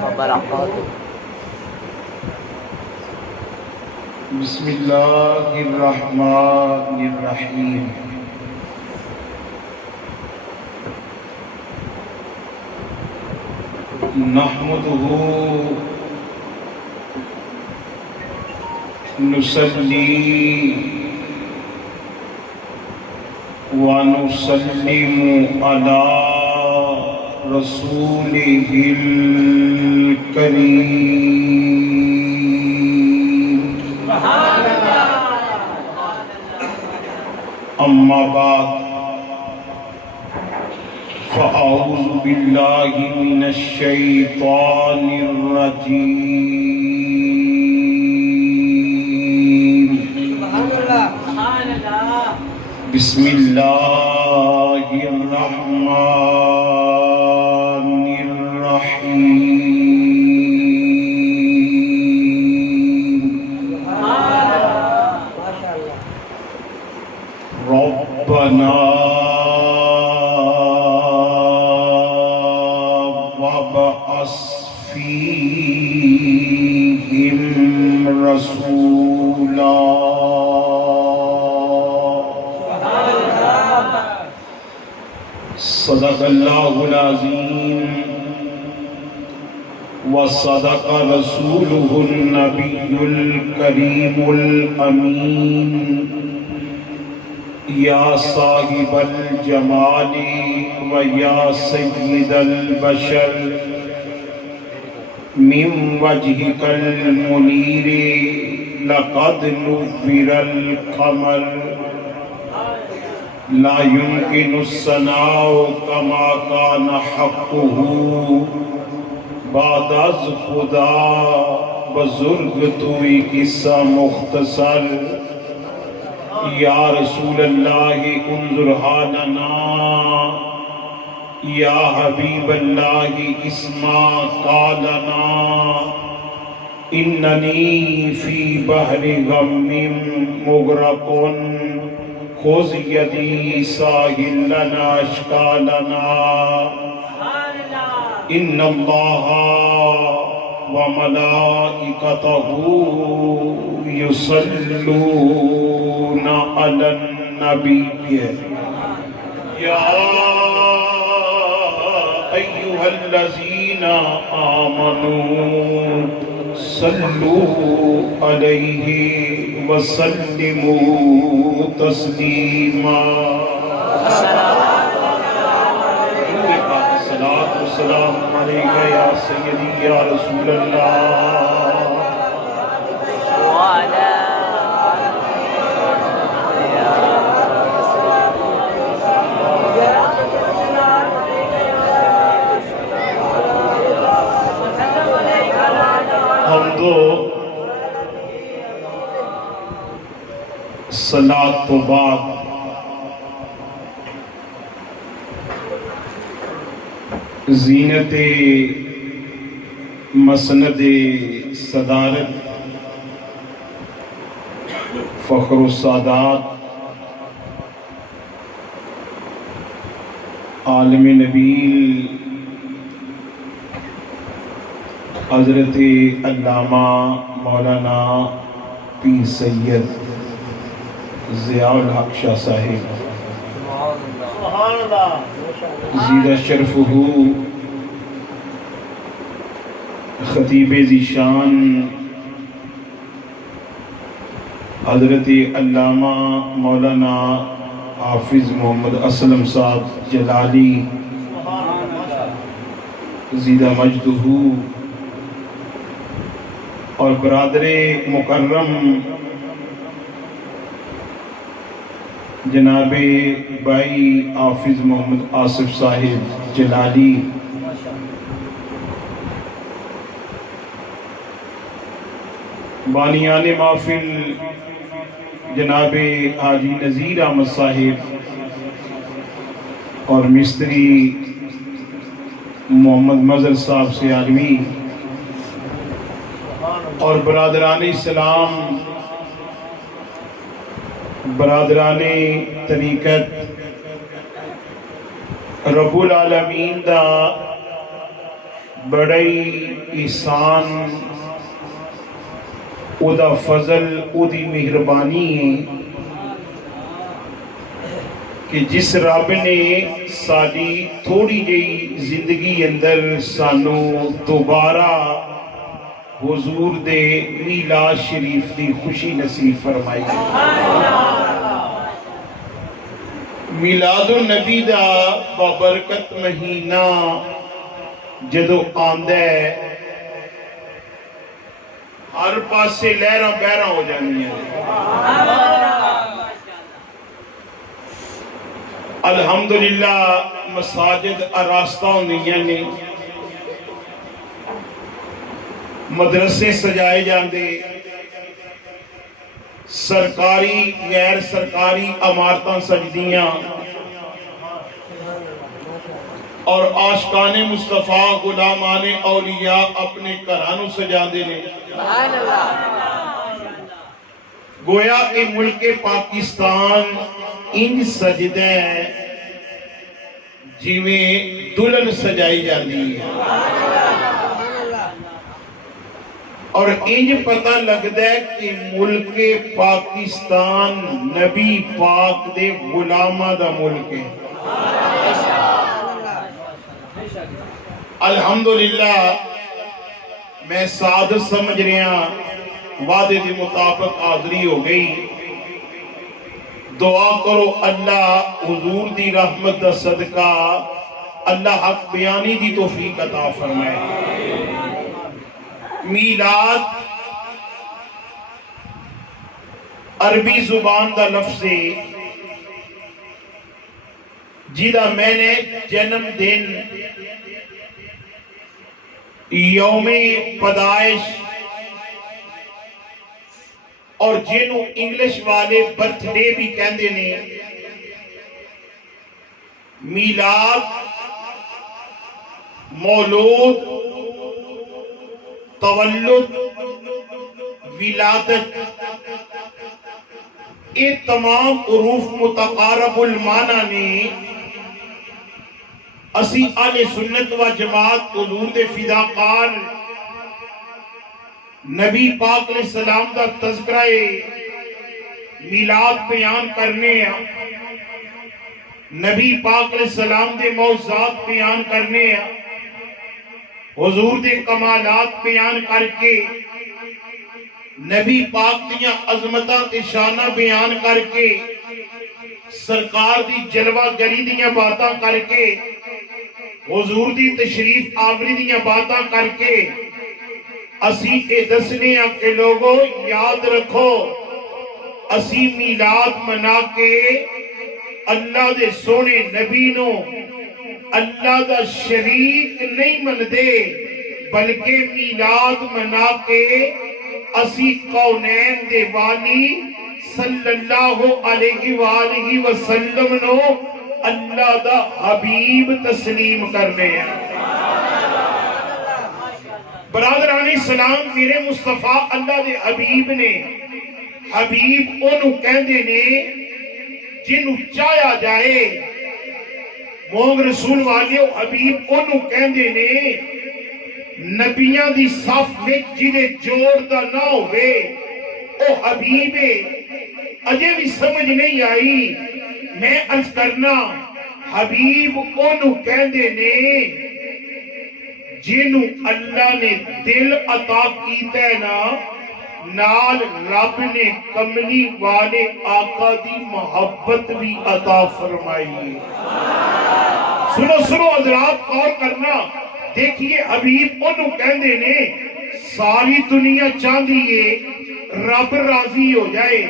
وبرکاتہ. بسم اللہ الرحمن الرحیم. نحمدہ نصلی ونسلم علی رسولہ الکریم. اما بعد فاعوذ باللہ من الشیطان الرجیم. بسم اللہ الرحمن الرحیم. ربنا وابعث فیہم رسولا صدق اللہ العظیم وصدق رسولہ النبی الکریم الامین. یا صاحب الجمال و یا سید البشر من وجهك المنیر لقد نور القمر لا يمكن الثناء كما كان حقه بعد از خدا بزرگ توئی قصہ مختصر. یا رسول اللہ انظر حالنا یا حبیب اللہ اسمع قالنا اننی فی بحر غم مغرق خذ یدی ساحل لنا اشکالنا. ان اللہ وملائکتہ یصلون علی النبی یا ایہا الذین آمنوا صلوا علیہ وسلموا تسلیما. الصلاۃ والسلام علیک یا سیدی یا رسول اللہ. حمد و صلاۃ تو بعد زینت مسند صدارت فخر السادات عالم نبیل حضرت علامہ مولانا پیر سید ضیاء الحق شاہ صاحب زیدہ شرفہ خطیب ذیشان حضرت علامہ مولانا حافظ محمد اسلم صاحب جلالی زیدہ مجدہ اور برادر مکرم جناب بھائی حافظ محمد آصف صاحب جلالی، بانیان محفل جناب حاجی نذیر احمد صاحب اور مستری محمد مظہر صاحب سے عالمی اور برادران اسلام، برادران طریقت، رب العالمین دا بڑا ہی احسان او دا فضل او دی مہربانی ہے کہ جس رب نے ساری تھوڑی جئی زندگی اندر سانو دوبارہ حضور دے میلاد شریف دی خوشی نصیب فرمائی. میلاد النبی دا بابرکت مہینہ جدو آندہ ہے ہر پاسے لہراں بہراں ہو جانی ہیں. الحمدللہ مساجد آراستہ ہوندیاں نے، مدرسے سجائے جاندے، سرکاری غیر سرکاری عمارتاں سجدیاں، اور عاشقان مصطفیٰ غلامان اولیاء اپنے گھرانوں سجاندے نے. گویا کہ ملک پاکستان انج سجدہ ہے جویں دلہن سجائی جاندی ہے، اور انج پتہ لگدا ہے کہ ملک پاکستان نبی پاک دے غلاماں دا ملک ہے. الحمدللہ میں سعادت سمجھ رہا وعدے دے مطابق حاضری ہو گئی. دعا کرو اللہ حضور دی رحمت دا صدقہ اللہ حق بیانی دی توفیق عطا فرمائے. میلاد عربی زبان دا لفظ ہے جیدہ میں نے جنم دن یوم پیدائش اور جنہوں انگلش والے برتھ ڈے بھی کہندے نے. میلاد مولود تولد ولادت یہ تمام حروف متقارب المعنی نے اسی اہل سنت و جماعت حضور دے فداکار نبی پاک علیہ السلام دا تذکرہ میلاد بیان کرنے ہیں، نبی پاک علیہ السلام دے معجزات بیان کرنے ہیں، حضور دے کمالات بیان کر کے نبی پاک دیاں عظمتاں تے شانہ بیان کر کے سرکار دی جلوہ گری دیاں باتاں کر کے حضور دی تشریف آوری دیاں باتاں کر کے اسی کے دسنے ہیں کہ لوگوں یاد رکھو اسی میلاد منا کے اللہ دے سونے نبی نو اللہ دا شریک نہیں من دے بلکہ میلاد منا کے اسی کونین دے والی صلی اللہ علیہ وآلہ وسلم نو اللہ دا حبیب تسلیم کرنے ہیں. برادران اسلام میرے مصطفیٰ اللہ دے حبیب نے، حبیب انہوں کہندے نے جنہوں چایا جائے. موگ رسول والیو حبیب انہوں کہندے نے نبیاں دی صف میں جنہیں جوڑ دا نہ ہوئے او حبیب اجے بھی سمجھ نہیں آئی. میں عرض کرنا حبیب انہوں کہندے نے جنہوں اللہ نے دل عطا کیتا ہے نا نال رب نے کملی والے آقا دی محبت بھی عطا فرمائی ہے. سنو حضرات غور کرنا. دیکھیے حبیب انہوں کہندے نے ساری دنیا چاندی ہے رب راضی ہو جائے.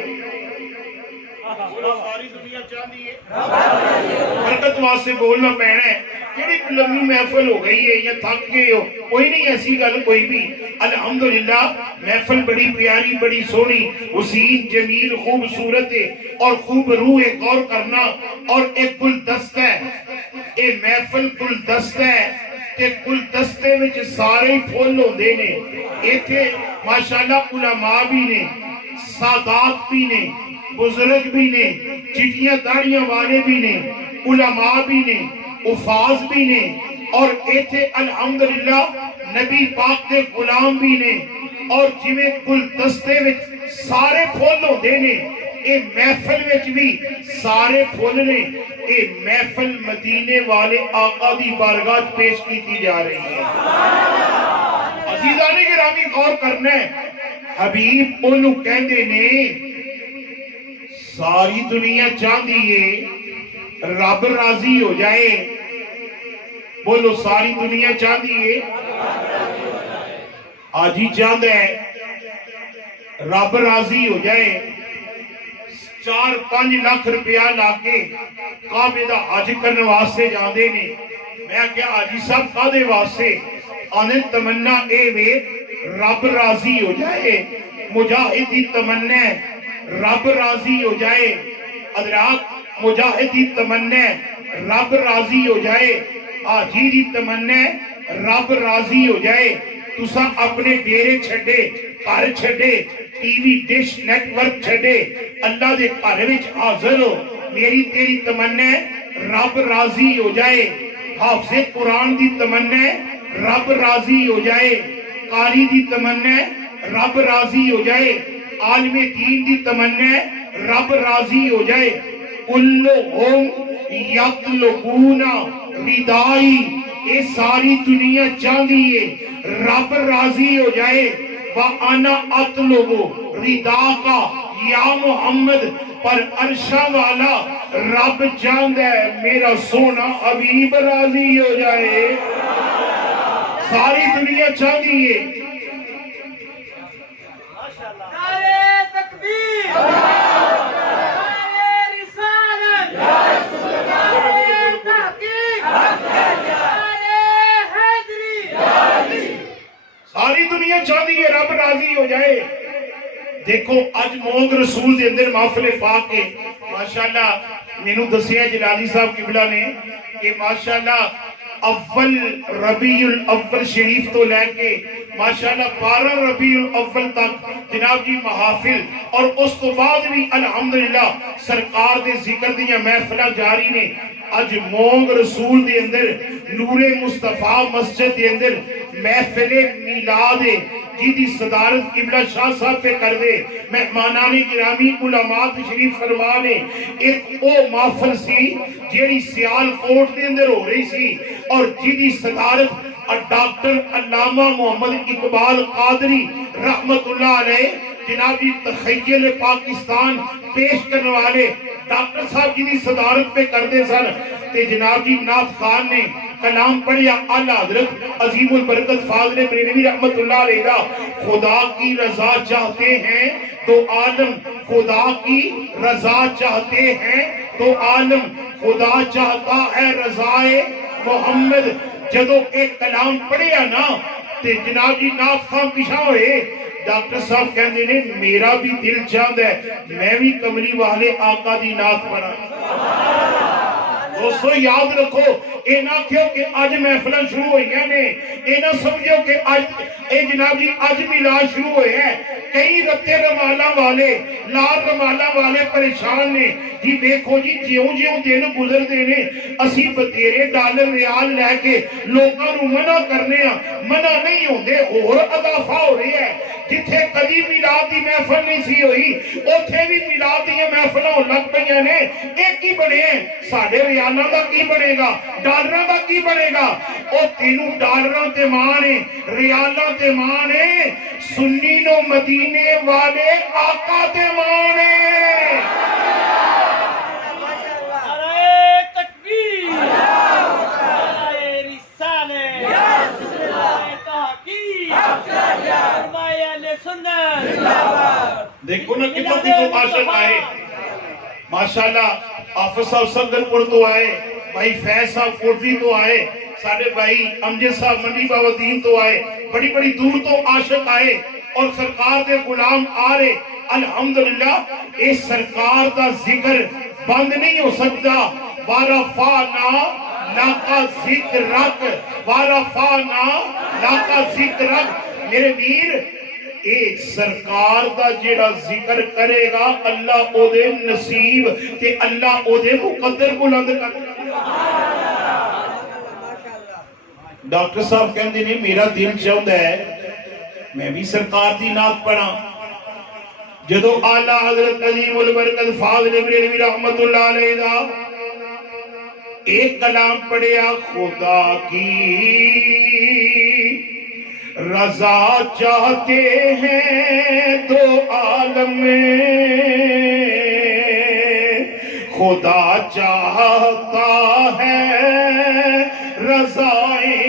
ساری دنیا چاندی ہے برکت واسطے بولنا پہنا ہے. کیڑی لمبی محفل ہو گئی ہے یا تھک گئے ہو کوئی نہیں ایسی گل کوئی بھی. الحمدللہ محفل بڑی پیاری بڑی سونی حسین جمیل خوبصورت ہے اور خوب روح ہے. غور کرنا اور ایک گلدستہ ہے اے محفل گلدستہ ہے کہ گلدستے میں سارے پھول ہوندے نے. ایتھے ماشاءاللہ علماء بھی نے، سادات بھی نے، بزرگ بھی نے، چٹیاں داڑیاں والے بھی نے، علماء بھی نے، حفاظ بھی نے، اور ایتھے الحمدللہ نبی پاک دے غلام بھی نے، اور جویں گلدستے وچ سارے پھول ہوندے نے، اے محفل وچ بھی سارے پھول نے، اے محفل مدینے والے آقا دی بارگاہ پیش کیتی جا رہی ہے۔ عزیزان گرامی غور کرنا ہے، حبیب انہوں کہندے نے ساری دنیا چاہتی ہے رب راضی ہو جائے، بولو ساری دنیا چاہتی ہے، آج ہی چاہتا ہے رب راضی ہو جائے، 4-5 لاکھ روپیہ لا کے کعبے دا حج کرنے واسطے جاندے نے۔ میں کیا حاجی صاحب کادے واسطے؟ آنے تمنا اے وے رب راضی ہو جائے، مجاہد دی تمنا ہے رب راضی ہو جائے، حضرات مجاہد دی تمنا ہے رب راضی ہو جائے، حاجی دی تمنا ہے رب راضی ہو جائے۔ تسا اپنے ڈیرے چھڑے، گھر چھڑے، TV dish network چھڑے، اللہ دے گھر وچ حاضر ہو، میری تیری تمنا ہے رب راضی ہو جائے۔ حافظ قرآن دی تمنا ہے رب راضی ہو جائے، قاری دی تمنا ہے رب راضی ہو جائے، عالم دین دی تمنا ہے رب راضی ہو جائے۔ کلہم یطلبون ردائی، اے ساری دنیا چاہتی ہے رب راضی ہو جائے۔ وَأَنَا أَطْلُبُ رِدَاكَ یا محمد، پر عرشہ والا رب چاہتا ہے میرا سونا حبیب راضی ہو جائے۔ ساری دنیا چاہتی ہے۔ نعرہ تکبیر، نعرہ رسالت، نعرہ تحقیق، نعرہ حیدری۔ ساری دنیا چاہتی ہے رب راضی ہو جائے۔ دیکھو اج مونگ رسول دے اندر محفل پاک کے ماشاءاللہ مینوں دسیا جلالی صاحب قبلہ نے کہ ماشاءاللہ اول ربیع الاول شریف تو لے کے ماشاءاللہ 12 ربیع الاول تک جناب جی محافل، اور اس تو بعد بھی الحمدللہ سرکار دے ذکر دیاں محفلہ جاری نے۔ اج مونگ رسول دے اندر نور مصطفیٰ مسجد دے اندر محفل میلاد جی دی صدارت قبلہ شاہ صاحب پہ کر دے، مہمانان گرامی علماء تشریف فرما نے۔ ایک او محفل سی جیڑی سیال کوٹ دے اندر ہو رہی سی، اور جی دی صدارت ڈاکٹر علامہ محمد اقبال قادری رحمت اللہ علیہ جناب جی تخیل پاکستان پیش کرنے والے ڈاکٹر صاحب جی دی صدارت پہ کر دے سن، تے جناب جی نعت خان نے کلام پڑھیا اعلیٰ حضرت عظیم البرکت فاضل بریلوی رحمت اللہ علیہ دا، خدا کی رضا چاہتے ہیں تو عالم، خدا کی رضا چاہتے ہیں تو عالم، خدا چاہتا ہے رضائے محمد۔ جدو ایک کلام پڑھیا نا تے جناب جی نعت خان پیشا ہوئے، ڈاکٹر صاحب کہندے نے میرا بھی دل چاہتا ہے میں بھی کملی والے آقا دی نعت پڑھا۔ دوستو یاد رکھو، اے نہ کہو کہ آج محفلہ شروع ہوئی ہیں نے، اے نہ سمجھو کہ آج اے جناب جی آج میلاد شروع ہوئے ہیں۔ کئی رتے رمالہ والے، لال رمالہ والے پریشان نے جی، دیکھو جی جیوں جیوں دن گزر دینے اسی بتیرے ڈالر ریال لے کے لوگاں نو منع کرنے ہیں، منع نہیں ہوندے، اور اضافہ ہو رہی ہے۔ جتھے کدی میلاد دی محفل نہیں سی ہوئی اوتھے بھی میلاد دی محفلاں لگ پئیاں نے۔ ایک ہی بنے ہیں، ساڈے ریالاں دا کی بنے گا، ڈالراں دا کی بنے گا؟ او تینوں ڈالراں تے مانے، ریالاں تے مانے، سنی نو مدینے والے آقا تے مانے۔ نعرہ تکبیر، نعرہ رسالت، نعرہ تحقیق، حمایہ اہل سنت۔ دیکھو نا کتوں کی تو عاشق آئے، ماشاءاللہ حافظ صاحب سنگر پور تو آئے، بھائی فیض صاحب کوٹری تو آئے، سارے بھائی امجد صاحب منڈی باودین تو آئے، بڑی بڑی دور تو عاشق آئے، اور سرکار دے غلام آ رہے۔ الحمدللہ اس سرکار دا ذکر بند نہیں ہو سکتا۔ وَرَفَعْنَا لَكَ ذِکْرَكَ، وَرَفَعْنَا لَكَ ذِکْرَكَ۔ میرے ویر، اے سرکار دا جیڑا ذکر کرے گا اللہ او دے نصیب تے اللہ او دے مقدر بلند کر۔ ڈاکٹر صاحب کہندے نے میرا دل چاہتا ہے میں بھی سرکار دی نعت پڑھا. جدو اعلیٰ حضرت عظیم البرکت فاضل بریلوی رحمت اللہ علیہ دا ایک کلام پڑھیا، خدا کی رضا چاہتے ہیں دو عالم میں، خدا چاہتا ہے رضائے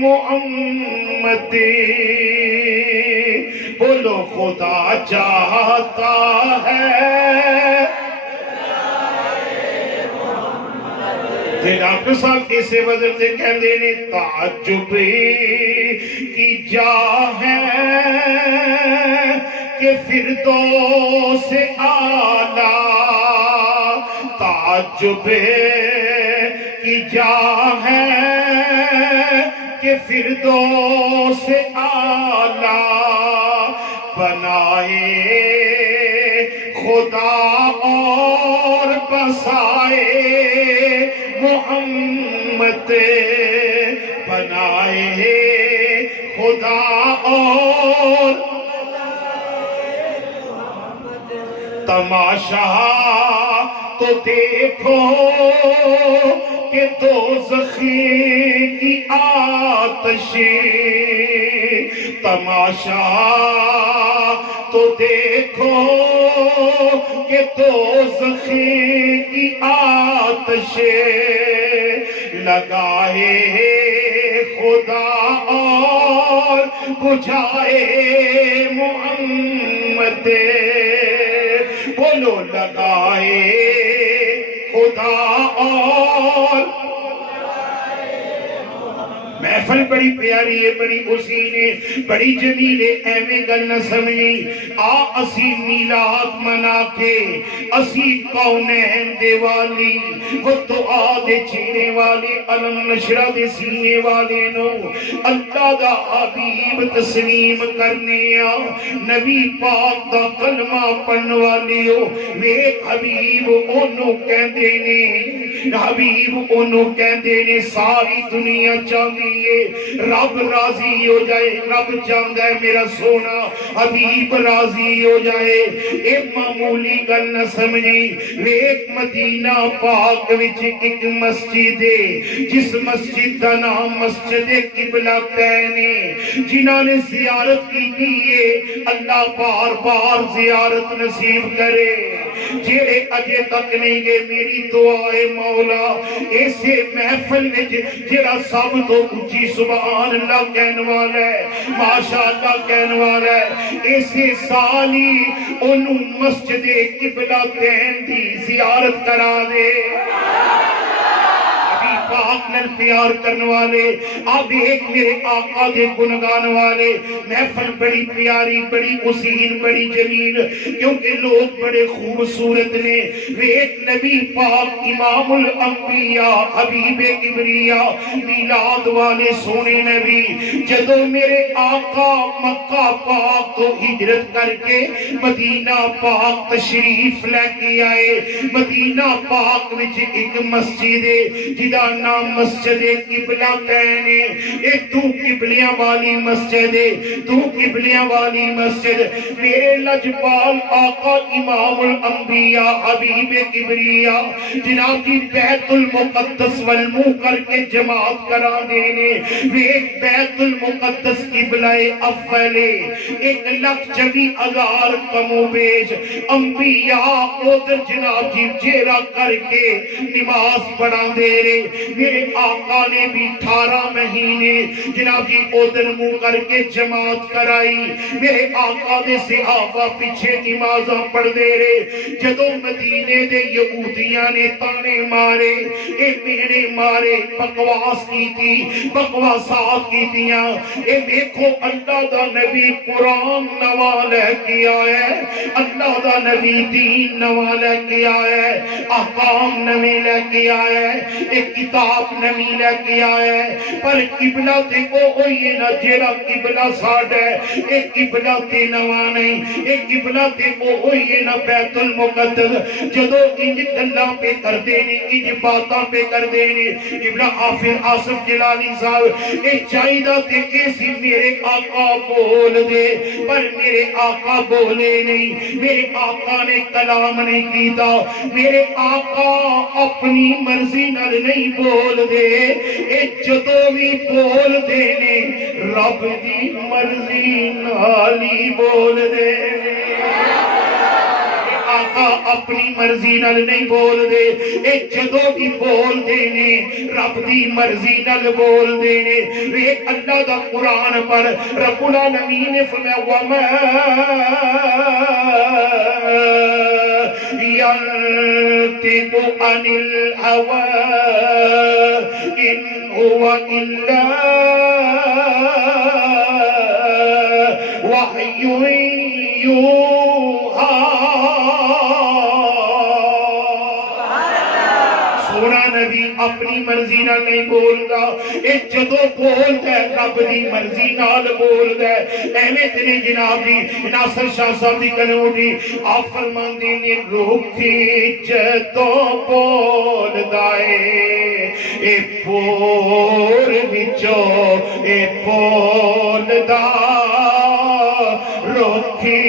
محمد، بولو خدا چاہتا ہے. ڈاکٹر صاحب کیسے وجہ سے کہندے نے تعجب کی جا ہے کہ فردوس اعلیٰ، تعجب کی جا ہے کہ فردوس اعلیٰ بنائے خدا اور بسائے محمد، بنائے خدا اور تماشا تو دیکھو کہ دوزخ کی آتش، تماشا تو دیکھو کہ دوزخ کی آتش لگائے خدا اور بجھائے محمد، بولو لگائے خدا اور. محفل بڑی پیاری ہے، بڑی حسین ہے، بڑی جمیل ہے، ایویں گل نہ سمجھی. آ اسی میلاد منا کے اسی کونین دے والی وہ دعا دے چینے والے علم نشرہ دے سینے والے نو اللہ دا حبیب تسلیم کرنے آ، نبی پاک دا کلمہ پڑھن والے ہو. ویک حبیب انہوں کہندے نے، حبیب انہوں کہندے نے ساری دنیا چاہتی رب راضی ہو جائے، رب چاہتا ہے میرا سونا حبیب راضی ہو جائے. اے معمولی گل نہ سمجھی. ایک مدینہ پاک وچ ایک مسجد ہے جس مسجد کا نام مسجد قبلتین ہے. جنہاں نے زیارت کی ہے اللہ بار بار زیارت نصیب کرے. جیڑے اجے تک نہیں گے میری دعا ہے مولا ایسے محفل وچ جڑا سب تو اونچی سبحان اللہ کہنے والا ہے، ماشاءاللہ کہنے والا ہے، ایسے سالی انہوں مسجد قبلتین دی زیارت کرا دے. پاک نل پیار کرنے والے اب ایک میرے آقا دے گنگان والے. محفل بڑی پیاری، بڑی حسین، بڑی جمیل، کیونکہ لوگ بڑے خوبصورت نے. ایک نبی پاک امام الانبیاء حبیب کبریا میلاد والے سونے نبی جدو میرے آقا مکہ پاک تو ہجرت کر کے مدینہ پاک تشریف لے کے آئے. مدینہ پاک وچ ایک مسجد ہے جدا نام مسجد قبلتین ہے. ایک دو قبلیاں والی مسجد ہے، دو قبلیاں والی مسجد. میرے لجپال آقا امام الانبیاء حبیب کبریا جناب کی بیت المقدس والمو کر کے جماعت کرا دینے. ایک بیت المقدس قبلہ اول 1,24,000 کم و بیش انبیاء ادھر جناب جی جیرا کر کے نماز پڑھا دے رہے. میرے آقا نے بھی 18 مہینے جناب جی ادھر منہ کر کے جماعت کرائی. میرے آقا دے صحابہ پیچھے نمازاں پڑھ دے رہے. جدو مدینے دے یہودیاں نے تانے مارے، اے میرے مارے، بکواس کی تھی، بکواسات کی تیاں. اے دیکھو اللہ دا نبی قرآن نوا لے کے آیا ہے، اللہ دا نبی دین نوا لے کے آیا ہے، احکام نوے لے کے آیا ہے. ایک کتاب آفتاب نمی لے کے آیا ہے پر قبلہ تے کو ہوئی نہ جیڑا قبلہ ساڑھا ہے ایک قبلہ تے نواں نہیں ایک قبلہ تے کو ہوئی نہ بیت المقدس جدو انج گلاں پہ کر دینے انج باتاں پہ کر دینے قبلہ حافظ آصف جلالی صاحب اے چاہیدہ تے کیسی میرے آقا بول دے پر میرے آقا بولے نہیں میرے آقا نے کلام نہیں کیتا میرے آقا اپنی مرضی نال نہیں بول دے اے جدو بھی بول دینے رب دی مرضی نالی بول دے آقا اپنی مرضی نال نہیں بول دے اے جدو بھی بول دینے رب دی مرضی نال بول دینے ایک اللہ دا قرآن پر رب العالمین نے فرمایا وَمَا يَنْطِقُ عَنِ الْهَوَىٰ إِنْ هُوَ إِلَّا وَحْيٌ يُوحَىٰ سونا نبی اپنی مرضی نال نہیں بول گا اے جدو بول دے رب دی مرضی نال بول دے ایویں تیرے جناب جی ناصر شاہ صاحب دی کلمہ دی آپ فرماندے نے روکی جدو بول دائے اے پور وچو اے بول دا روکی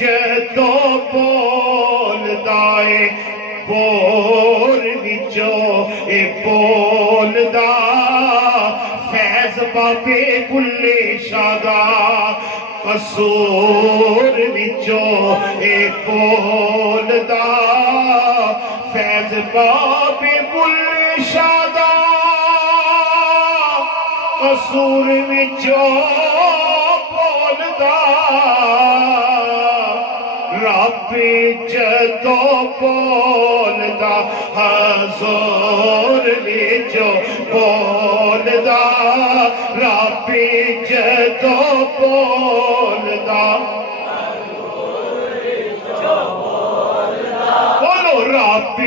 جدو بول دائے بول وچو اے بول دا فیض بابے بلے شادا قصور وچو اے بول دا فیض بابے بلے شادا قصور وچو بول دا رب جدو بول دا حضور وچو بول دا رب جدو بول دا بولو رب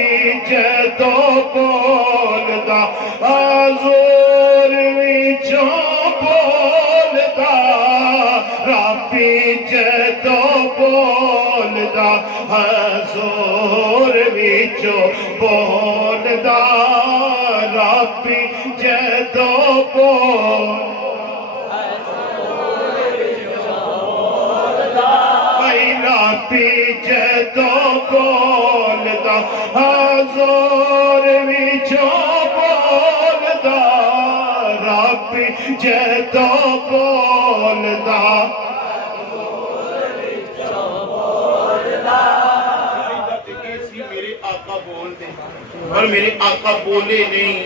جدو بول دا حضور وچو بول دا رب جدو بول دا حضور وچو بول دا رب جدو بول بھائی رب جدو بول دا حضور وچو بول دا رب جدو بول دا اور میرے آقا بولے نہیں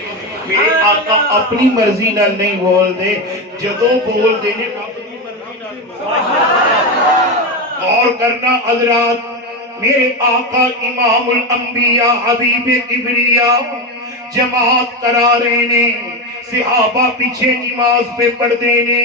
میرے آقا اپنی مرضی نال نہیں بول دے جدو بول دے نے رب دی مرضی نال اور کرنا حضرات میرے آقا امام الانبیاء حبیب کبریا جماعت کرا رہے نے صحابہ پیچھے نماز پہ پڑھ دینے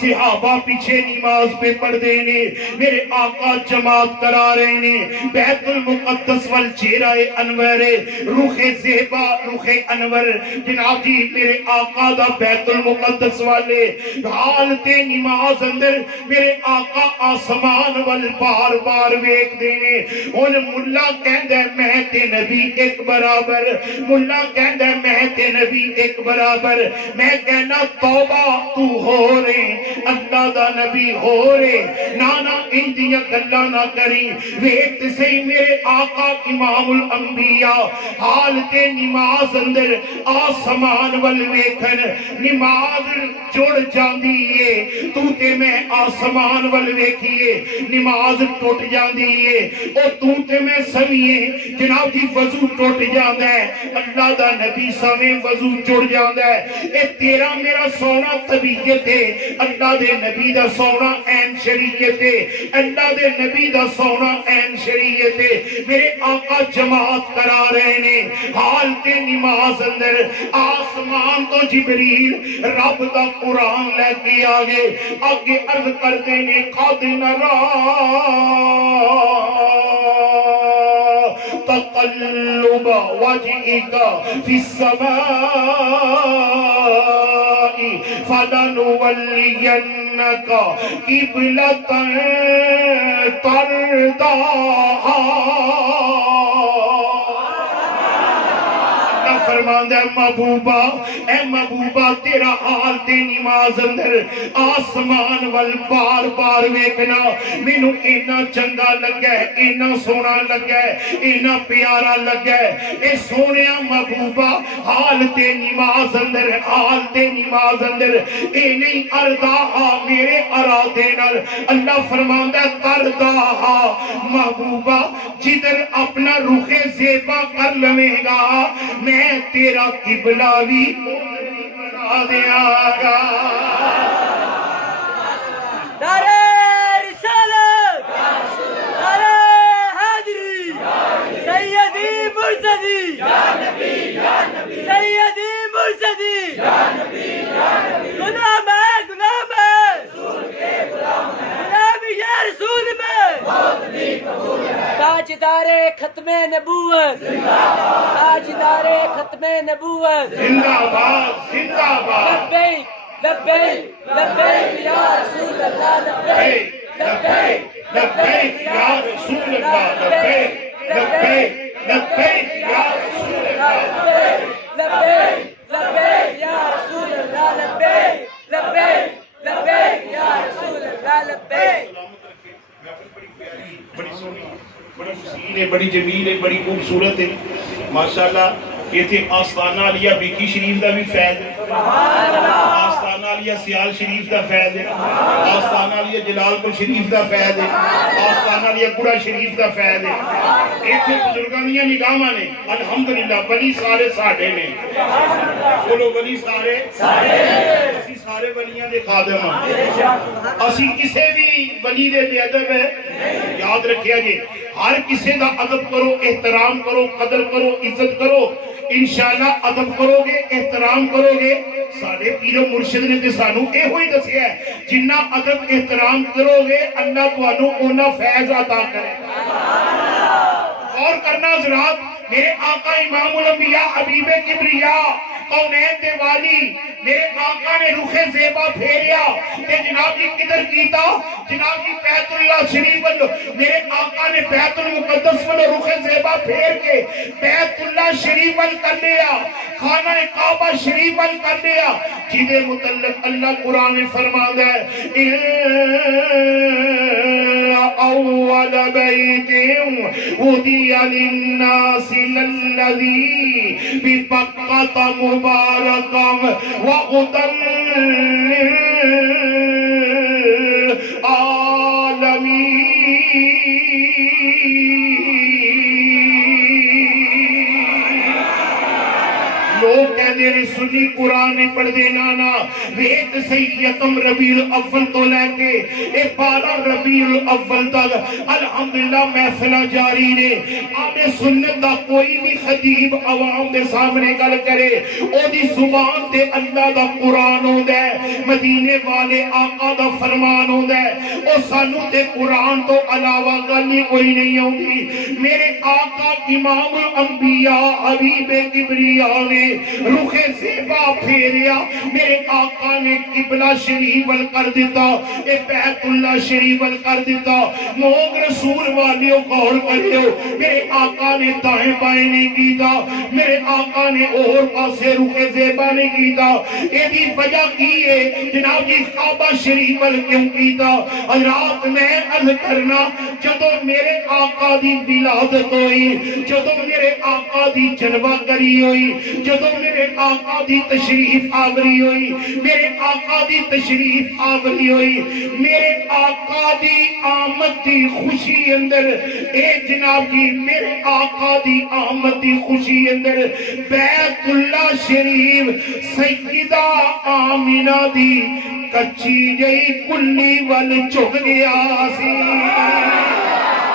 صحابہ پیچھے نماز پہ پڑھ دینے میرے آقا جماعت کرا رہے نے بیت المقدس والچہرہ انور روح زیبا روح انور جناب جی میرے آقا دا بیت المقدس والے حالت نماز اندر میرے آقا آسمان وال بار بار ویکھ دینے ان ملا کہندا ہے میں تے نبی ایک برابر ملا کہندا ہے میں تے نبی ایک برابر میں کہنا توبہ تو ہو رہے اللہ دا نبی ہو رہے نانا اندیاں گلہ نہ کری ویکت سے میرے آقا امام الانبیاء حالت نماز اندر آسمان والویکھن نماز جڑ جاندیے تو تے میں آسمان والویکھیے نماز ٹوٹ جاندیے او تو تے میں سویے جناب دی وضو ٹوٹ جاندہ ہے اللہ دا نبی سویں وضو جڑ جاندہ ہے اے تیرا میرا سونا طبیعت ہے اللہ دے نبی دا سونا این شریعت ہے اللہ دے نبی دا سونا این شریعت ہے میرے آقا جماعت کرا رہے نے حالت نماز اندر آسمان تو جبریل رب دا قرآن لے کے آگے عرض کرتے نے قد نرا تقلب وجهك في السماء فلنولينك قبلة ترضاها فرماندا ہے محبوبہ تیرا حال تے نماز اندر آسمان وال بار بار ویکھنا مینوں اینا چنگا لگا ہے اینا سونا لگا ہے اینا پیارا لگا ہے اے سونیا محبوبہ حال تے نماز اندر اے نہیں اردا میرے ارادے نال اللہ فرماندا ہے تردا محبوبہ جدھر اپنا رخ زیبا کر لویں گا میں تیرا قبلہ بھی بنا دیا گا نعرہ رسالت نعرہ حیدری سیدی مرشدی سیدی مرشدی غلام ہے غلامی یا رسول میں تاجدار ختم نبوت تاجدار ختم نبوت زندہ باد لبیک لبیک لبیک یا رسول اللہ لبیک لبیک لبیک یا رسول اللہ لبیک لبیک لبیک یا رسول اللہ لبیک لبیک یا رسول اللہ لبیک لبیک لبیک یا رسول اللہ لبیک بڑی سونی بڑی حسین ہے بڑی جمیل ہے بڑی خوبصورت ہے ماشاءاللہ یہ تھے آستانہ علیہ بیکی شریف دا بھی فیض ہے آستانہ علیہ سیال شریف دا فیض ہے آستانہ علیہ جلال پور شریف دا فیض ہے آستانہ علیہ گڑا شریف دا فیض ہے ایک سے بزرگانیاں نگاہاں نے الحمدللہ ولی سارے ساڑھے نے بولو ولی سارے اسی سارے ولیاں دے خادم ہیں اسی کسے بھی ولی دے بے ادب ہے یاد رکھیا جی ہر کسے دا ادب کرو احترام کرو قدر کرو عزت کرو انشاءاللہ ادب کرو گے احترام کرو گے سارے پیر و مرشد نے تے سانو اے ہوئی دسیا ہے جنہ ادب احترام کرو گے اللہ تانوں اونا فیض عطا کرے اور کرنا حضرات میرے آقا امام الانبیاء حبیب کبریا کونین دے والی میرے آقا نے رخ زیبا پھیریا کہ جناب جی کدھر کیتا جناب جی بیت اللہ شریف میرے آقا نے بیت المقدس میں رخ زیبا پھیر کے بیت اللہ شریف کر لیا خانہ کعبہ شریف کر لیا جنہیں متعلق اللہ قرآن فرماتا ہے اول بیت وضع للناس للذی ببکۃ مبارکا وہدی للعالمین لوگ کہتے ہیں سنی قرآن پڑھ دینا نا ویت سیدم ربیع الاول تو لے کے 12 ربیع الاول تک الحمدللہ محفلہ جاری نے آنے سنت دا کوئی بھی خطیب عوام دے سامنے گل کرے او دی زبان تے اللہ دا قرآن ہو دے مدینے والے آقا دا فرمان ہو دے او سانو تے قرآن تو علاوہ گلی کوئی نہیں ہوگی میرے آقا امام الانبیاء حبیب کبریا نے رخ زیبا پھیریا میرے آقا نے قبلہ شریف کر دیتا اے بیت اللہ شریف کر دیتا موگ رسول والیوں غور کریو میرے آقا نے دائیں بائیں نہیں کیتا میرے آقا نے اور پاسے رخ زیبا نہیں کیتا اے دی وجہ کی ہے جناب جی کعبہ شریف کیوں کیتا حضرات میں عرض کرنا جدو میرے آقا دی ولادت ہوئی جدو میرے آقا دی جلوہ گری ہوئی جدو میرے آقا دی تشریف آوری ہوئی میرے آقا دی تشریف آوری ہوئی میرے آقا دی آمد دی خوشی اندر اے جناب جی میرے آقا دی آمد دی خوشی اندر بیت اللہ شریف سیدہ آمینہ دی کچی جئی کلی ول چک گیا سی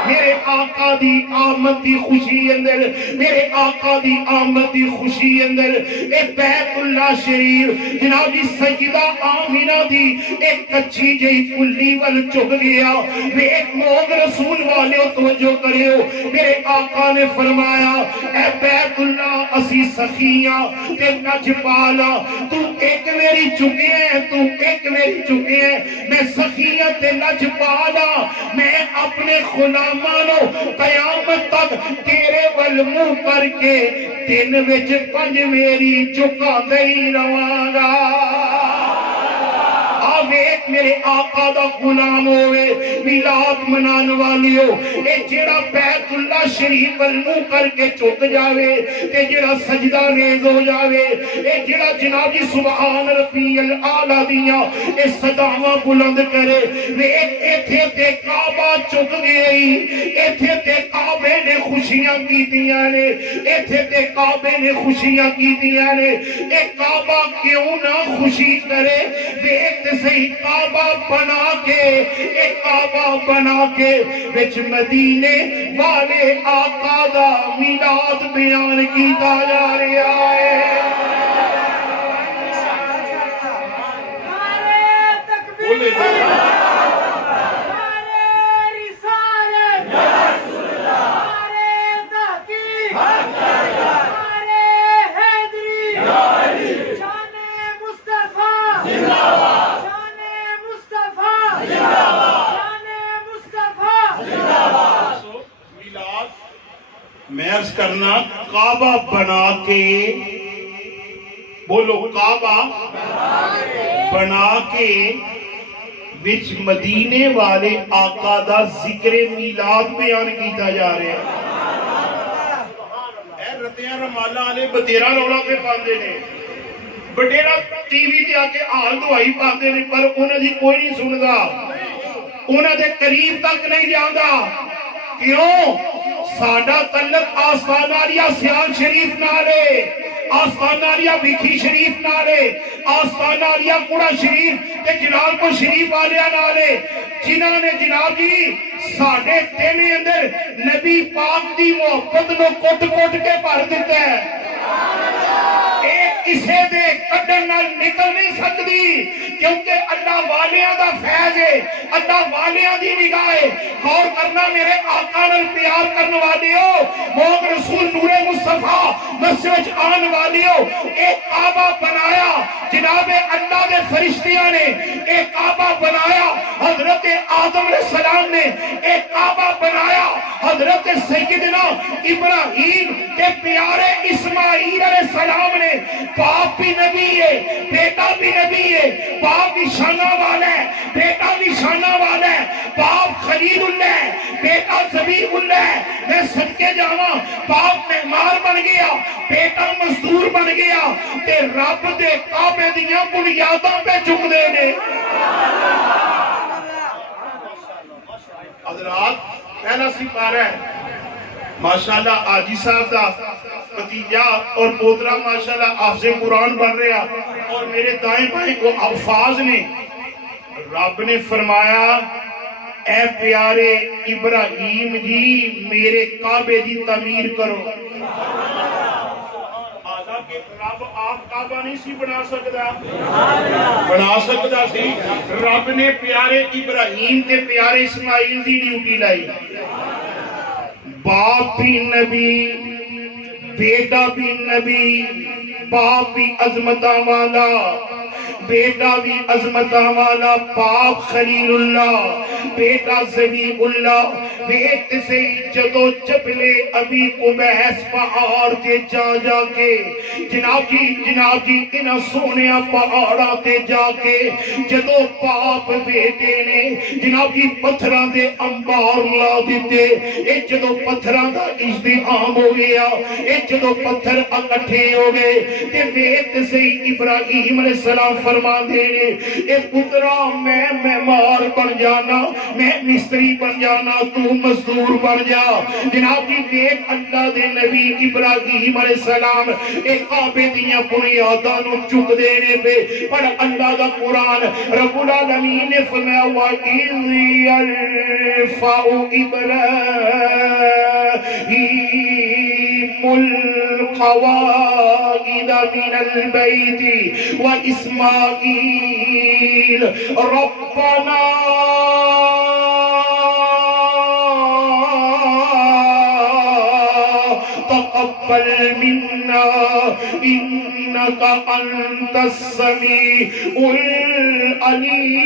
میرے آقا دی آمد دی خوشی اندر میرے آقا دی آمد دی خوشی اندر اے بیت اللہ شریف جناب جی سیدہ آمینہ دی ایک کچھی جئی کلی ول چک گیا وہ ایک موگ رسول والے توجہ کرے ہو میرے آقا نے فرمایا اے بیت اللہ اسی سخیاں تے نج پالا تو ایک میری چکے ہیں تو ایک میری چکے ہیں میں سخیاں تے نج پالا میں اپنے غلامانو قیامت تک تیرے ول منہ کر کے دن وچ پنج میری چکا دئی رواں گا ویک میرے آقا دا غلام ہوئے میلاد منان والی ہو اے جڑا بیت اللہ شریف والنو کر کے چک جاوے تے جڑا سجدہ ریز ہو جاوے اے جڑا جناب جی سبحان ربی العالی دیاں اے صداواں بلند کرے ویک ایتھے تے کعبہ چک گئی ایتھے تے کعبے نے خوشیاں کیتیاں نے ایتھے تے کعبے نے خوشیاں کیتیاں نے اے کعبہ کیوں نہ خوشی کرے ویک تے صحیح کعبہ بنا کے ایک کعبہ بنا کے وچ مدینے والے آقا دا میلاد بیان کیتا جا رہا ہے بولے میں عرض کرنا کعبہ بنا کے بولو کعبہ بنا کے وچ مدینے والے آقا دا ذکر میلاد بیان کیتا جا رہا ہے اے رتیاں رمالہ آلے بتیرہ رولا پہ پاندے نے بٹیرہ ٹی وی تے آکے آل دعائی پاندے نے پر انہیں دی کوئی نہیں سندا انہیں دے قریب تک نہیں جاندہ کیوں ساڈا تعلق آستاناریہ سیال شریف نالے آستاناریہ بکھی شریف نالے آستاناریہ کڑا شریف تے جناب کو شریف والیا نالے جنہاں نے جناب جی ساڑھے تینے اندر نبی پاک دی محبت نو کٹ کٹ کے بھر دیتا ہے ایک اسے دے قدر نال نکل نہیں سکتی کیونکہ اللہ والیاں دا فیض ہے اللہ والیاں دی نگاہ ہے غور کرنا میرے آقا نال پیار کرنے والے ہو موگ رسول نور مصطفیٰ مسجد آن والی ہو ایک کعبہ بنایا جناب اللہ دے فرشتیاں نے ایک کعبہ بنایا حضرت آدم علیہ السلام نے ایک کعبہ بنایا حضرت سیدنا ابراہیم کے پیارے اسماعیل علیہ السلام نے باپ بھی نبی ہے بیٹا بھی نبی ہے باپ نشانہ والا ہے بیٹا نشانہ والا ہے باپ خلیل اللہ ہے بیٹا زبیح اللہ ہے میں صدقے جاواں باپ معمار بن گیا بیٹا مزدور بن گیا تے رب دے کعبے دیاں بنیاداں پہ جھک دے نے حضرات پہلا سپارہ ہے ماشاءاللہ آجی صاحب دا بھتیجا اور پوترا ماشاءاللہ حافظ قرآن بن رہا اور میرے دائیں بائیں کو الفاظ نے رب نے فرمایا اے پیارے ابراہیم جی میرے کعبے دی تعمیر کرو رب آپ کعبہ نہیں سی بنا سکتا سی رب نے پیارے ابراہیم تے پیارے اسماعیل دی ڈیوٹی لائی باپ بھی نبی بیٹا بھی نبی باپ بھی عظمتہ والا بیٹا بھی عظمتہ والا باپ خلیل اللہ بیٹا زبیح اللہ بیٹ سے جدو چپلے ابھی کو بحث پہاڑ تے جا کے جناب جی انہا سونیا پہاڑا تے جا کے جدو باپ بیٹے نے جناب جی پتھران دے انبار لا دیتے ایک جدو پتھران دا ازدحام ہو گیا ایک جدو پتھر اکٹھے ہو گئے تے بیٹ سے ابراہیم علیہ السلام فرما دے اے پترا میں مار بن جانا میں مستری بن جانا تو مزدور بن جا جناب جی دیکھ اللہ دے نبی ابراہیم علیہ السلام ایک کعبے دیاں بنیاداں نو چک دینے پہ پر اللہ دا قرآن رب العالمین نے فرمایا وَإِذْ يَرْفَعُ إِبْرَاهِيمُ الْقَوَاعِدَ مِنَ الْبَيْتِ وَإِسْمَاعِيلُ رَبَّنَا تقبل منا إنك أنت السميع العليم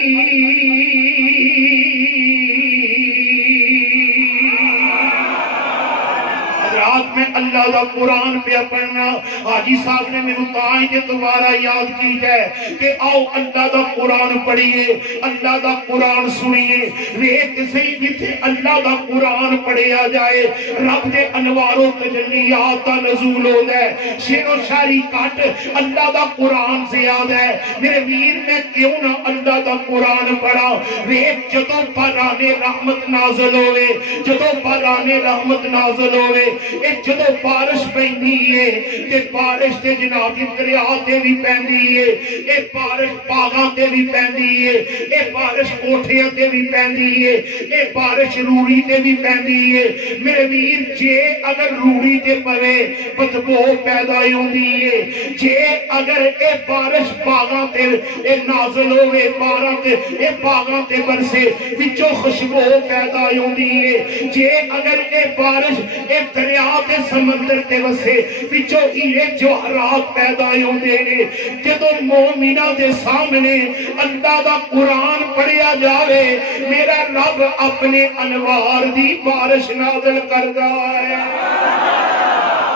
رات میں اللہ دا قرآن پہ پڑھنا حاجی صاحب نے میں بتائیں کہ دوبارہ یاد کی جائے کہ آؤ اللہ دا قرآن پڑھیے اللہ دا قرآن سنیے ویک صحیح جتھے اللہ دا قرآن پڑھیا جائے رب دے انوار و تجلیات دا نزول ہو جائے شعر و شاعری کٹ اللہ دا قرآن زیادہ ہے میرے ویر میں کیوں نہ اللہ دا قرآن پڑھا ویک جدو باران رحمت نازل ہوئے جدو باران رحمت نازل ہوئے ایک جدو بارش پہنی ہے تے بارش تے جناب دریا تے بھی پہنی ہے اے بارش باغاں تے بھی پہنی ہے اے بارش کوٹھیاں تے بھی پہنی ہے اے بارش روڑی تے بھی پہنی ہے میرے ویر جے اگر روڑی تے پوے بدبو پیدا ہوندی ہے جے اگر اے بارش باغاں تے اے نازل ہوے باراں تے اے باغاں تے برسے وچوں خوشبو پیدا ہوندی ہے جے اگر اے بارش اے دریا تے سمندر تے وسے وچوں ہیرے جواہرات پیدا ہوندے نے جدوں مومناں دے سامنے اللہ دا قرآن پڑھیا جاوے میرا رب اپنے انوار دی بارش نازل کردا ہے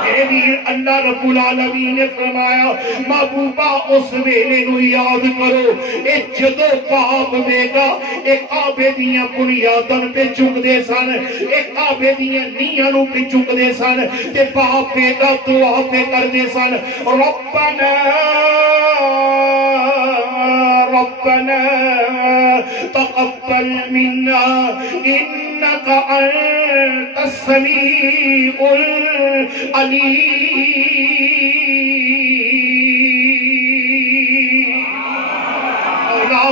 میرے ویر اللہ رب العالمین نے فرمایا محبوبہ اس ویلے نو یاد کرو اے جدو پاپ بیگا اے کعبے دیاں بنیاداں پہ چک دے سن اے کعبے دیاں نیاں نو پہ چک دے سن تے پاپ بیگا دعا پہ کر دے سن ربنا ربنا تقبل منا إنك أنت السميع العليم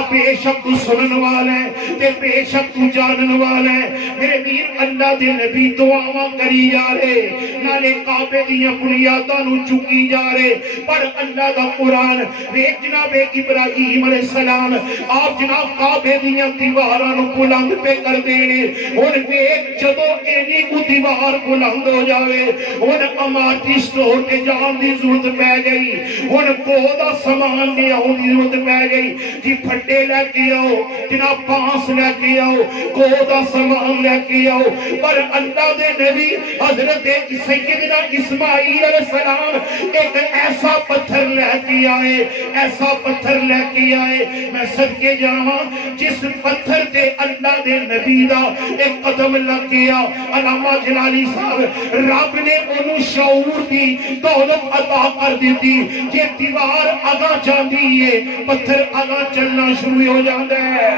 بے شک تو سنن والا ہے تے بے شک تو جانن والا ہے میرے ویر اللہ دے نبی دعاواں کری جا رہے نالے کعبے دیاں بنیاداں نو چکی جا رہے پر اللہ دا قرآن ویکھ جناب ابراہیم علیہ السلام آپ جناب کعبے دیاں دیواراں نو بلند پہ کر دینے ہن ویکھ جدوں اینی کو دیوار بلند ہو جاوے ہن امارتی سٹور تے جان دی ضرورت پہ گئی ہن کو دا سامان لے آؤ دی ضرورت پہ گئی جی پھٹے لے کے آؤ جناب بانس لے کے آؤ کو دا سامان لے کے آؤ پر اللہ دے نبی حضرت سیدنا اسماعیل علیہ السلام ایک ایسا پتھر لے کے آئے ایسا پتھر لے کے آئے میں صدقے جاواں جس پتھر تے اللہ دے نبی دا ایک قدم لگ گیا علامہ جلالی صاحب رب نے انہوں شعور دی دولت عطا کر دیتی کہ دیوار آگاں جاندی ہے پتھر آگاں چلنا شروع ہو جاتا ہے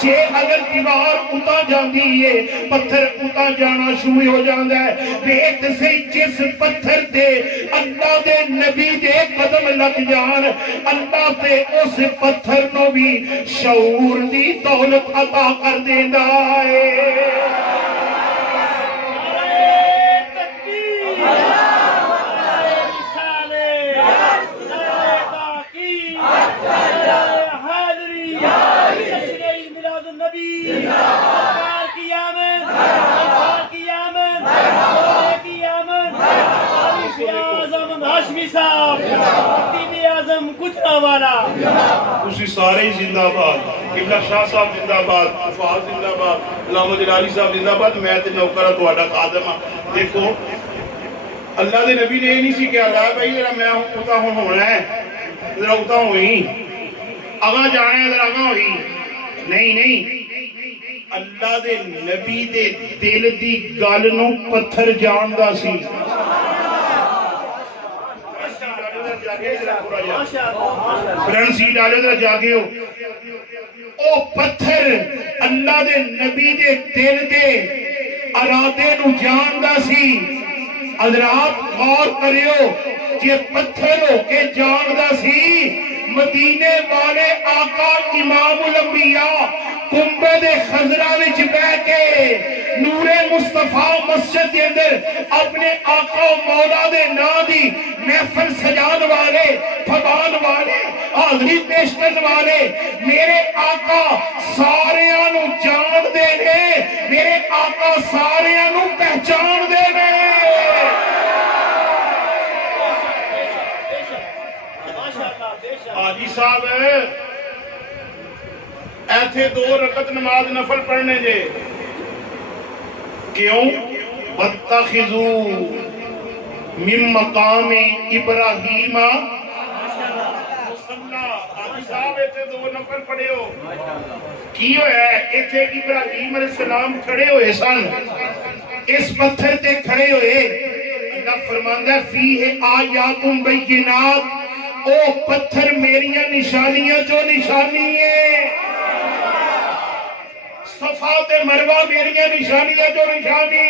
جے اگر دیوار اتا جاندی ہے پتھر اتا جانا شروع ہو جاتا ہے دیکھ سے جس پتھر دے اللہ دے نبی دے قدم لگ جان اللہ تے اس پتھر نو بھی شعور دی دولت عطا کر دینا ہے اسی سارے ہی زندہ باد قبلہ شاہ صاحب زندہ باد حفاظ زندہ باد علامہ جلالی صاحب زندہ باد میں تے نوکرہ تواڈا خادم ہاں دیکھو اللہ دے نبی نے یہ نہیں سی کہ اللہ بھائی ذرا میں اتا ہونا ہے ذرا اتا ہوئی آگاں جانے ہیں ذرا آگاں ہوئی نہیں اللہ دے نبی دے دل دی گل نو پتھر جان دا سی فرنٹ سیٹ آ جائے جا کے او پتھر اللہ اللہ دے نبی دے دل دے ارادے نو جاندا سی حضرات غور کریو جے پتھر ہو کے جاندا سی مدینے والے آقا امام الانبیاء گنبد خضرا وچ بیٹھ کے نور مصطفیٰ مسجد کے اندر اپنے آقا و مولا دے نام دی محفل سجان والے پھبان والے حاضری پیش کرن والے میرے آقا ساریاں نو جان دے نے میرے آقا ساریاں نو پہچان دے نے حاجی صاحب ایتھے 2 رکعت نماز نفل پڑھنے جے کیوں وَاتَّخِذُوا مِن مقام ابراہیم مصلی حاجی صاحب ایتھے 2 نفل پڑھے ہو کی ہویا ہے ایتھے ابراہیم علیہ السلام کھڑے ہوئے سن اس پتھر تے کھڑے ہوئے اللہ فرماندا ہے فیہ آیات بینات او پتھر میریاں نشانیاں جو نشانی ہے صفا تے مروہ میریاں نشانیاں جو نشانی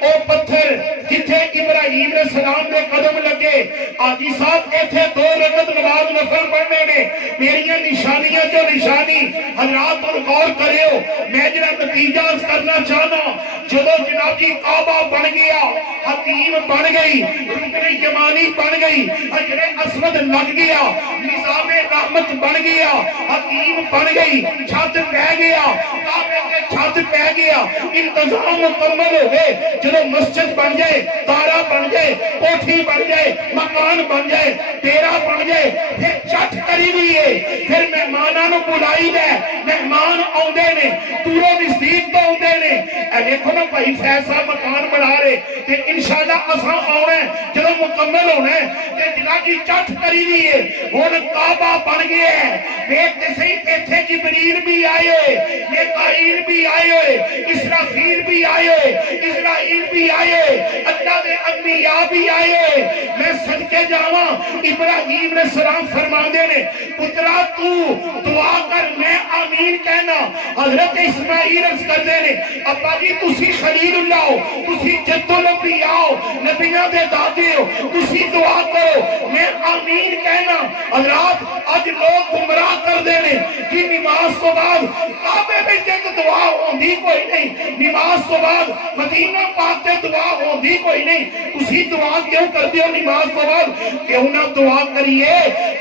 او پتھر جتھے ابراہیم علیہ السلام دے قدم لگے حاجی صاحب ایتھے 2 رکعت نماز نفل پڑھنے نے میریاں نشانیاں جو نشانی حضرات اور غور کریو میں جنہاں نتیجہ کرنا چاہنا جدو جناب جی کعبہ بن گیا حتیم بن گئی رکن یمانی بن گئی حجر اسود لگ گیا نظام رحمت بن گیا حتیم بن گئی چھت پہ گیا کعبے کے چھت پہ گیا انتظام مکمل ہو گئے جدو مسجد بن جائے تارا بن جائے کوٹھی بن جائے مکان بن جائے ڈیرا بن جائے پھر چٹ کری ہوئی ہے پھر مہمانوں نو بلائی دے مہمان آؤندے نے دوروں نزدیک تو آؤندے نے اے دیکھو نا بھائی فیصلہ مکان بنا رہے تے انشاءاللہ اساں آنا ہے جدو مکمل ہونا ہے تے جناب جی چٹ کری ہوئی ہے ہن کعبہ بن گیا ہے دیکھ تے صحیح ایتھے جبریل بھی آئے ہوئے میکائیل بھی آئے ہوئے اسرافیل بھی آئے ہوئے اسرائیل بھی آئے ہوئے اللہ دے انبیاء بھی آئے ہوئے میں صدقے جاواں ابراہیم علیہ السلام فرماندے نے پترا تو دعا کر میں آمین کہنا حضرت اسماعیل عرض کردے نے ابا جی تسی خلیل اللہ ہو تسی جد الانبیاء ہو نبیوں دے دادے ہو تسی دعا کرو میں آمین کہنا حضرات آج لوگ گمراہ کر دے نے کہ نماز تو بعد کعبے میں جد دعا ہوندی کوئی نہیں نماز تو بعد مدینہ پاک تے دعا ہوندی کوئی نہیں تسی دعا کیوں کر دیو نماز تو بعد کیوں نہ دعا کریے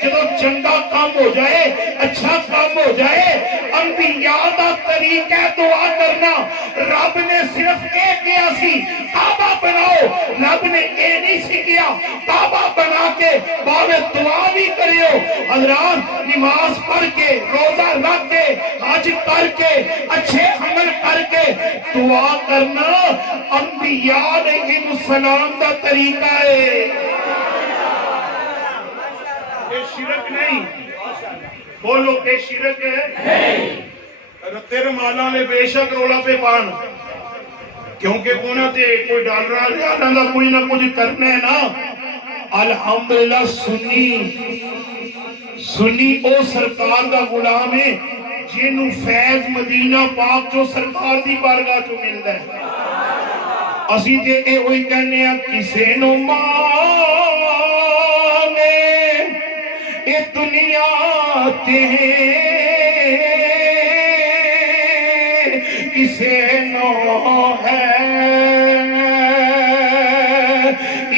جدو چنگا کام ہو جائے اچھا کام ہو جائے انبیاء دا طریقہ دعا کرنا رب نے صرف ایک کیا سی کعبہ بناؤ رب نے اے نہیں سی کیا کعبہ بنا کے باوے دعا بھی کریو حضرات نماز پڑھ کے روزہ رکھ کے حج کر کے اچھے عمل کر کے دعا کرنا انبیاء علیہ السلام دا طریقہ ہے یہ شرک نہیں بولو کہ شرک ہے نہیں تیرے مالا نے بے شک رولا پہ پان کیونکہ کونا تے کوئی ڈالرہ ریانا دا کوئی نہ کچھ کرنے ہے نا الحمدللہ سنی او سرکار دا غلام ہے جنہوں فیض مدینہ پاک جو سرکار دی بارگاہ جو مل ہے اسی تے اے ہوئی کہنے ہیں کسے نو مانے اے دنیا تے کسے نو ہے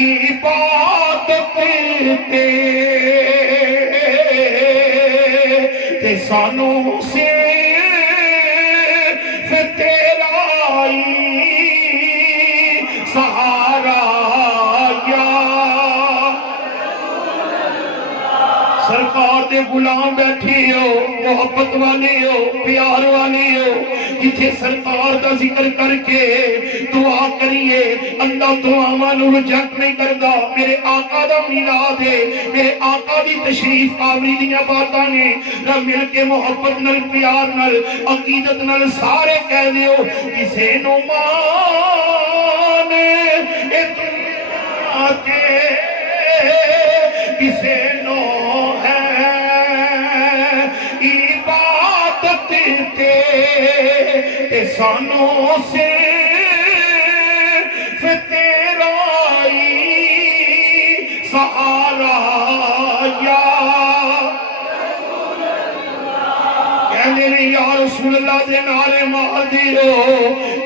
عبادت تے سانو سے تیرا سہارا یا سرکار دے غلام بیٹھے ہو محبت والے ہو پیار والے ہو جتھے سرکار دا ذکر کر کے دعا کریے اللہ دعاواں نو ریجیکٹ نہیں کردا میرے آقا دا میلاد ہے میرے آقا دی تشریف آوری دیاں باتاں نے رب مل کے محبت نال پیار نال عقیدت نال سارے کہہ دیو کسے نو مانے اے دنیا تے کسے نو ہے عبادت تے تے سانو صرف تیرا ہی سہارا یا یا رسول اللہ دے نعرے مار دیو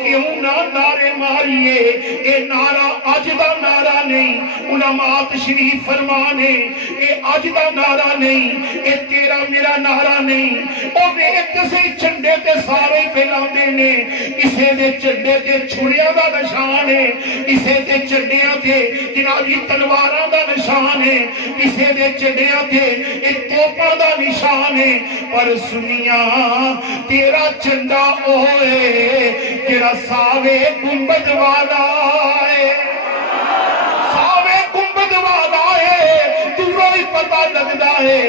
کیوں نہ نعرے ماریے اے نعرہ اج دا نعرہ نہیں علماء تشریف فرمانے اے اج دا نعرہ نہیں اے تیرا میرا نعرہ نہیں او ویکھ کسے جھنڈے تے سارے پھیلاندے نے کسے دے جھنڈے تے چھریاں دا نشان ہے کسے دے جھنڈیاں تے جناب جی تلواراں دا نشان ہے کسے دے جھنڈیاں تے اے توپاں دا نشان ہے پر سنیاں تیرا جھنڈا اوے تیرا ساوے گنبد والا ہے ساوے گنبد والا ہے دوروں ہی پتہ لگدا ہے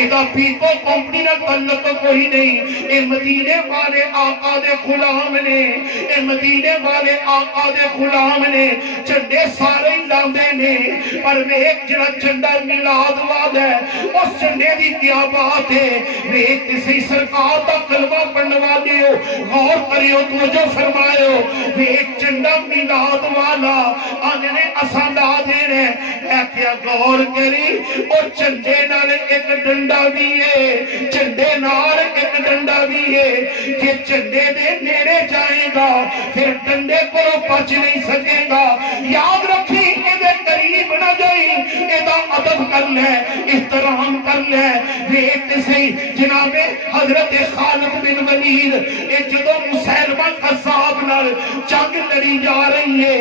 ادا پیکو کمپنی نہ تعلق کوئی نہیں اے مدینے والے آقا دے غلام نے اے مدینے والے آقا دے غلام نے جھنڈے سارے لاندے نے پر ویکھ جڑا جھنڈا میلاد والا ہے اس جھنڈے دی کیا بات ہے ویکھ کسی سرکار دا کلمہ پڑھن والے ہو غور کریو توجہ فرمایو ویکھ جھنڈا میلاد والا آنے نے اساں لا دینا ہے کیا غور کری اور جھنڈے نال ایک ڈنڈا بھی ہے جھنڈے نال ایک ڈنڈا بھی ہے کہ جھنڈے دے نیڑے جائے گا پھر ڈنڈے کو بچ نہیں سکے گا یاد رکھی اے قریب نہ جائی ادا ادب کر لے احترام کر لے ویٹ سے جناب حضرت خالد بن ولید اے جدو مسلمہ قذاب نال جنگ لڑی جا رہی ہے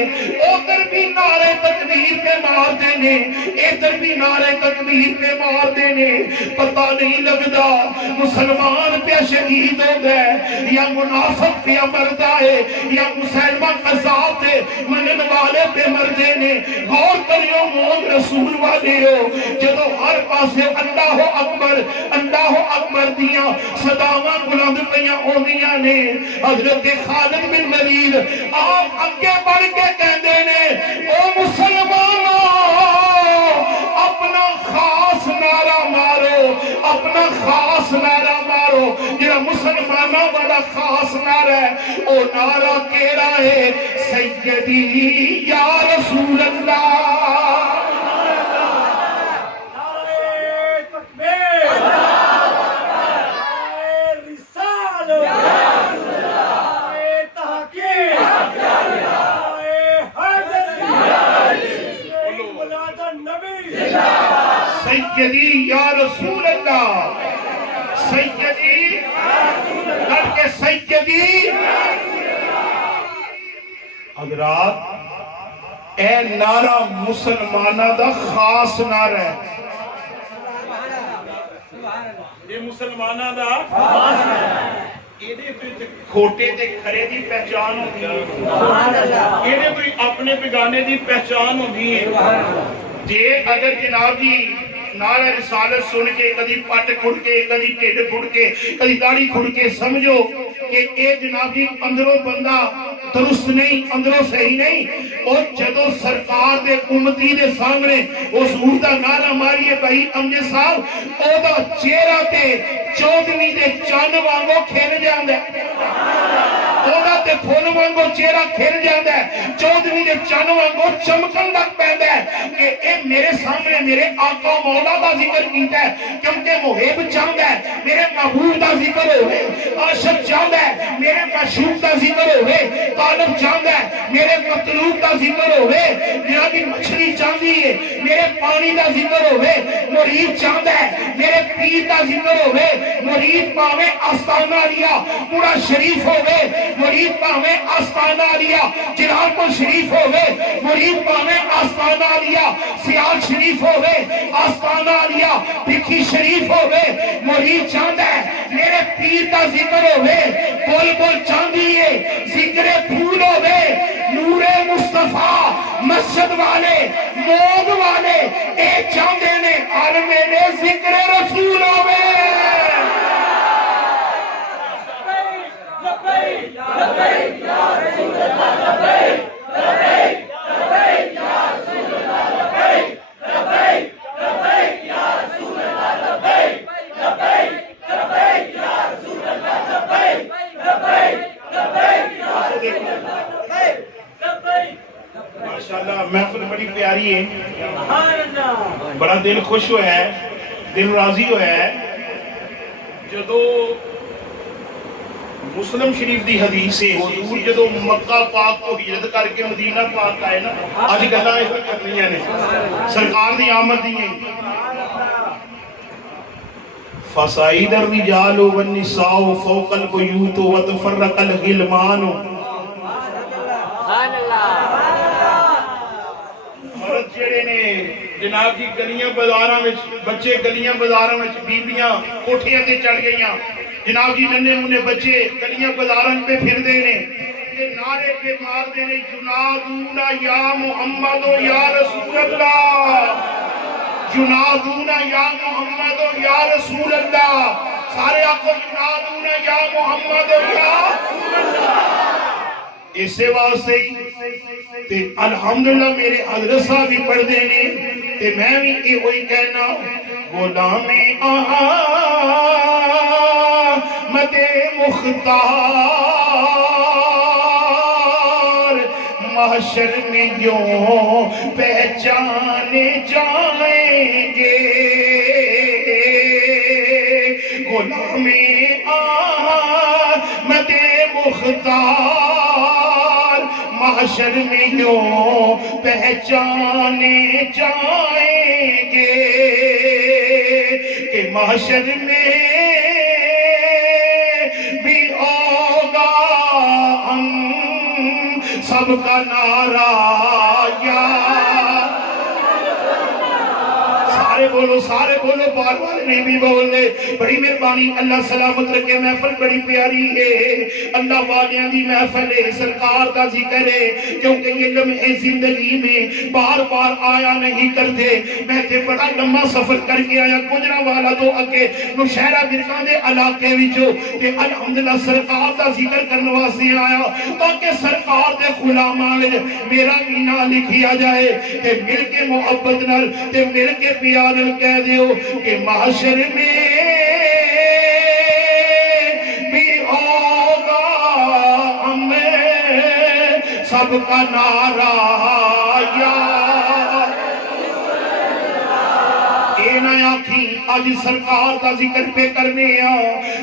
ادھر بھی نعرے تکبیر پہ مار دینے ادھر بھی نعرے تکبیر پہ مار دینے پتہ نہیں لگتا مسلمان پہ شہید ہو گئے یا منافق پہ مردہ ہے یا مسلمہ قذاب پہ منن والے پہ مردے نے غور کریو مومن رسول والے ہو جدو ہر پاسے اللہ اکبر دیاں صداواں بلند پیاں ہوندیاں نے حضرت خالد بن ولید آپ اگے بڑھ کے کہندے نے او مسلمانوں اپنا خاص نعرہ مارو اپنا خاص نعرہ مارو جڑا مسلمانوں والا خاص نعرہ ہے او نعرہ کیڑا ہے سیدی یا رسول اللہ سیدی یا رسول اللہ سیدی کر کے سیدی حضرات اے نعرہ مسلمانہ دا خاص نعرہ ہے یہ مسلمانہ دا خاص نعرہ ہے کھوٹے تے کھرے دی پہچان ہوتی ہے یہ کوئی اپنے بگانے دی پہچان ہوتی ہے جے اگر جناب جی نعرہ رسالت سن کے کدی پٹ کھڑ کے کدی ٹھڈ کھڑ کے کدی داڑھی کھڑ کے سمجھو کہ اے جناب جی اندروں بندہ درست نہیں اندروں صحیح نہیں اور جدو سرکار دے امتی دے سامنے حضور دا نعرہ ماریے بھائی امجد صاحب او دا چہرہ تے چودھویں دے چاند وانگو کھل جاندا ہے اودا تے پھول وانگو چہرہ کھل جاندا ہے چودھویں دے چاند وانگو چمکن لگ پیندا ہے کہ اے میرے سامنے میرے آقا مولا دا ذکر کیتا ہے کیونکہ محب چاہتا ہے میرے محبوب دا ذکر ہوئے عاشق چاہتا ہے میرے معشوق دا ذکر ہوئے طالب چاہتا ہے میرے مطلوب دا ذکر ہوئے میری مچھلی چاہتی ہے میرے پانی دا ذکر ہوئے مرید چاہتا ہے میرے پیر دا ذکر ہوئے مرید پاوے آستانہ لیا پورا شریف ہوئے مرید پاوے آستانہ لیا جلال کو شریف ہوئے مرید پاوے آستانہ لیا سیال شریف ہوئے آستانہ لیا بکھی شریف ہوئے مرید چاہتا ہے میرے پیر دا ذکر ہوئے بلبل چاندی ہے ذکر پھول ہوئے نور مصطفیٰ مسجد والے موگ والے اے چاندے نے عالم نے ذکر رسول ہوئے لبیک لبیک یا رسول اللہ لبیک لبیک لبیک یا رسول اللہ لبیک لبیک لبیک یا رسول اللہ لبیک لبیک لبیک یا رسول اللہ لبیک لبیک ماشاءاللہ محفل بڑی پیاری ہے، سبحان اللہ بڑا دل خوش ہوا ہے، دل راضی ہوا ہے جدو مسلم شریف دی حدیث ہے حضور جدو مکہ پاک کو ہجرت کر کے مدینہ پاک آئے نا، آج گلا اس میں کرنی ہے سرکار دی آمد دی ہے فَصَعِدَ الرِّجَالُ وَالنِّسَاءُ فَوْقَ الْبُيُوتُ وَتَفَرَّقَ الْغِلْمَانُ سبحان اللہ مرد جڑے نے جناب کی گلیاں بازاراں وچ بچے گلیاں بازاراں وچ بیبیاں کوٹھیاں تے چڑھ گئیاں جناب جی ننے منے بچے گلیاں بازاراں پہ پھردے نے تے نعرے پہ ماردے نے ینادون یا محمد یا رسول اللہ، ینادون یا محمد یا رسول اللہ، سارے آقا ینادون یا محمد یا رسول اللہ۔ اسے واسطے تے الحمدللہ میرے حضرت صاحب بھی پڑھ دینے تے میں بھی یہ ہوئی کہنا غلام احمد مختار محشر میں یوں پہچانے جائیں گے، غلام احمد مختار محشر میں یوں پہچانے جائیں گے کہ محشر میں بھی ہوگا ہم سب کا نعرہ یا سارے بولو بار والے نہیں بھی بول دے، بڑی مہربانی اللہ سلامت رکھے، محفل بڑی پیاری ہے، اللہ والیاں دی محفل ہے، سرکار دا ذکر ہے، کیونکہ یہ لمحے زندگی میں بار بار آیا نہیں کرتے، میں تے بڑا لمبا سفر کر کے آیا گجرا والا تو اگے نوشہرہ برکان دے علاقے وچوں کہ الحمدللہ سرکار دا ذکر کرنے واسطے آیا تاکہ سرکار دے غلاماں وچ میرا بھی نام لکھیا جائے تے مل کے محبت نال تے مل کے پیار کہہ دیو کہ معاشر میں بھی ہوگا ہمیں سب کا نعرہ یا اے نہ آکھی آج سرکار کا ذکر پہ کرنے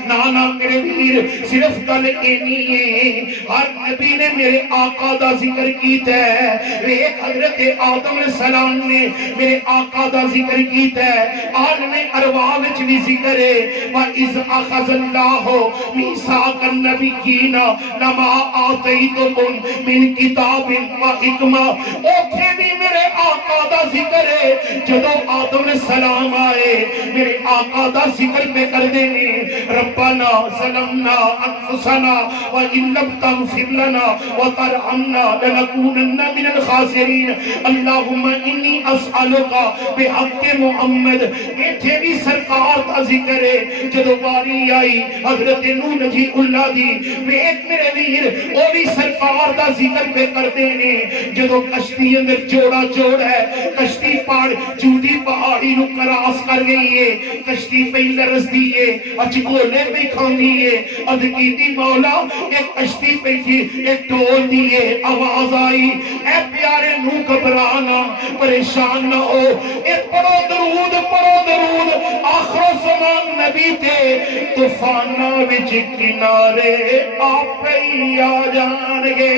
نانا میرے ویر صرف گل اینی ہے، ہر نبی نے میرے آقا دا ذکر کیتا ہے، ایک حضرت آدم علیہ السلام نے میرے آقا دا ذکر کیتا ہے، عالم ارواح وچ بھی ذکر ہے وَإِذْ أَخَذَ اللَّهُ مِيثَاقَ النَّبِيِّينَ لَمَا آتَيْتُكُم مِّن كِتَابٍ وَحِکْمَةٍ، اوتھے بھی میرے آقا دا ذکر ہے، جدو آدم علیہ السلام آئے میرے آقا دا ذکر پہ کر دینے ربنا ظلمنا انفسنا وَإِن لَمْ تَغْفِرْ لَنَا وَتَرْحَمْنَا لَنَكُونَنَّ مِنَ الْخَاسِرِينَ اللہم انی اسألُکا بحق محمد، میٹھے بھی سرکار دا ذکر ہے، جدو باری آئی حضرت نوح نجی اللہ دی بیٹ میرے ویر وہ بھی سرکار دا ذکر پہ کر دینے، جدو کشتی اندر جوڑا جوڑ ہے، کشتی پاڑ جودی پہاڑی نو کراس کر گئی ہے، کشتی پہ لرز دیئے اچھ گولے پہ کھان دیئے ادھکیتی مولا ایک کشتی پہ تھی ایک ڈول دیئے آواز آئی اے پیارے نو گھبرانا پریشان نہ ہو، ایک پڑھو درود آخر و زمان نبی تے طوفانہ وچ کنارے آپ ہی آ جانگے،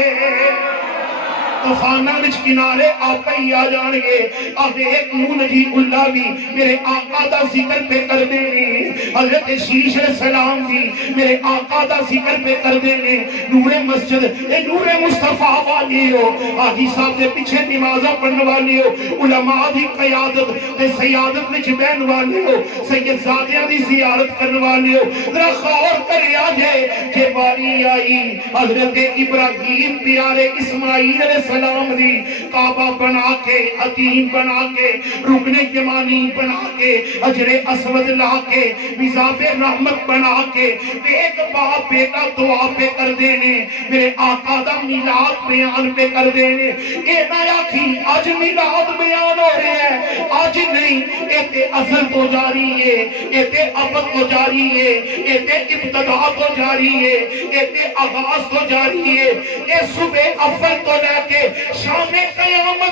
طوفانہ وچ کنارے آپ ہی آ جانگے، اب ایک نوح نجی اللہ بھی میرے آقا دا ذکر پہ کر دینے، حضرت شیش علیہ السلام بھی میرے آقا دا ذکر پہ کر دینے، نور مسجد اے نور مصطفیٰ والی ہو، آدھی صاحب دے پیچھے نمازہ پڑھنے والی ہو، علماء دی قیادت تے سیادت وچ بین والی ہو، سید زادیاں دی زیارت کرنے والی ہو، ذرا خور کر آجے کہ باری آئی حضرت ابراہیم پیارے اسماعیل علیہ السلام دی کعبہ بنا کے عتیم بنا کے رکن یمانی بنا کے حجر اسود لا کے مزاب رحمت بنا کے ایک باپ بیٹا دعا پہ کر دینے، میرے آقا دا میلاد بیان پہ کر دینے، اے نیا کی آج میلاد بیان ہو رہے ہیں، آج نہیں اے تے ازل تو جاری ہے، اے تے ابد تو جاری ہے، اے تے ابتدا تو جاری ہے، اے تے آغاز تو جاری ہے، اے صبح افضل تو لے کے شام قیامت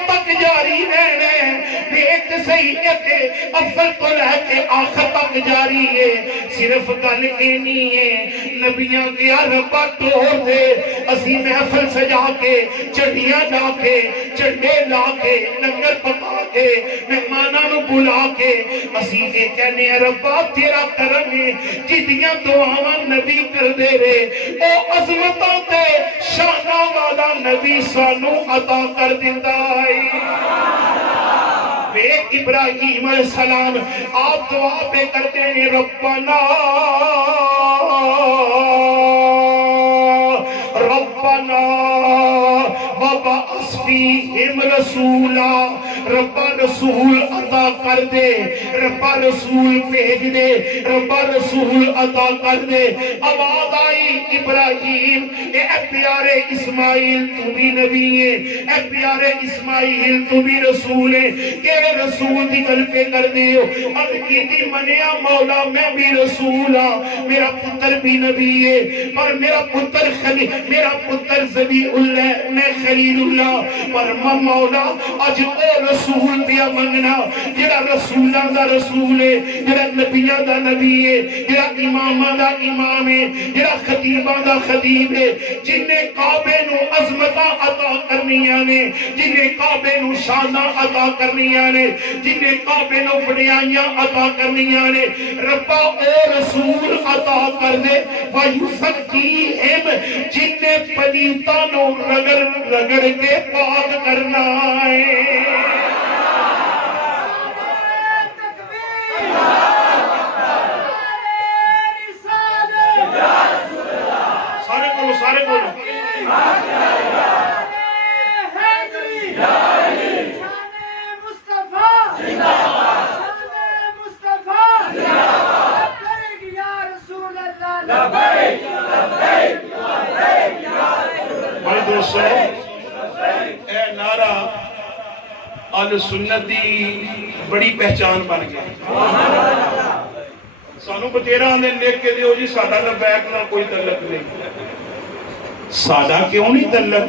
شریعت اول تو لے کے آخر تک جاری ہے. صرف گل اینی ہے نبیاں کیا ربا توڑ دے اسی محفل سجا کے چڑیاں لا کے چنڈے لا کے لنگر پکا کے مہماناں نو بلا کے اسی یہ کہنے ربا تیرا کرم ہے جدیاں دعاواں نبی کر دے رے او عظمتاں تے شاناں والا نبی سانو عطا کر دیندا ہے. بے ابراہیم علیہ السلام آپ دعا پہ کرتے ہیں ربنا ربنا وبعث فیہم رسولا. ربا رسول عطا کر دے ربا رسول بھیج دے ربا رسول عطا کر دے. آواز آئی ابراہیم اے پیارے اسماعیل تو بھی نبی ہے اے پیارے اسماعیل تو بھی رسول ہے کہ رسول دی گل پہ کر دیو. اب کی منیا مولا میں بھی رسول ہاں میرا پتر بھی نبی ہے پر میرا پتر ذبی اللہ میں خلیل اللہ پر مولا اج او رسول دیا منگنا جڑا رسولاں دا رسول ہے جڑا نبیاں دا نبی ہے جڑا اماماں دا امام ہے جڑا خطیباں دا خطیب ہے جن نے کعبے نو عظمتاں عطا کرنیاں نے جن نے کعبے نو شاناں عطا کرنیاں نے جن نے کعبے نو وڈیائیاں عطا کرنیاں نے ربا او رسول عطا کر دے وَيُزَكِّيهِمْ جن نے پلیتاں نو رگڑ کے پاک کرنا ہے. سارے کو بھائی دوستو اے نعرہ اہل سنت دی بڑی پہچان بن گیا. سانو بتیرا آنے لکھ کے دیو جی ساڈا لبیک نہ کوئی تعلق نہیں. ساڈا کیوں نہیں تعلق؟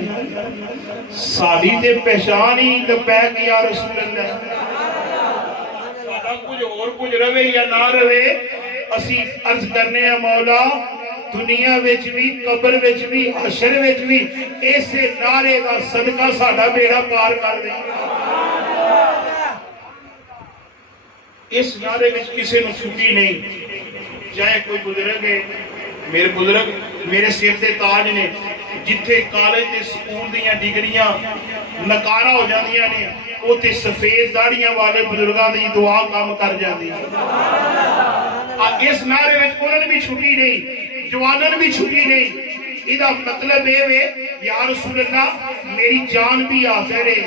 ساڈی تے پہچان ہی لبیک یا رسول اللہ. ساڈا کچھ روے یا نہ روے اسی عرض کرنے ہیں مولا دنیا وچ بھی قبر وچ بھی حشر وچ بھی ایسے نعرے دا صدقہ ساڈا بیڑا پار کر دے. اس نعرے وچ کسی نو چھٹی نہیں. چاہے کوئی بزرگ ہے میرے بزرگ میرے سر تے تاج نے جتھے کالج تے سکول دیاں ڈگریاں نکارا ہو جاندیاں نے اوتے سفید داڑیاں والے بزرگاں دی دعا کام کر جاندی. اس نعرے وچ انہاں نے بھی چھٹی نہیں جواناں نے بھی چھٹی نہیں. ادھا مطلب ہے یا رسول اللہ میری جان بھی حاضر ہے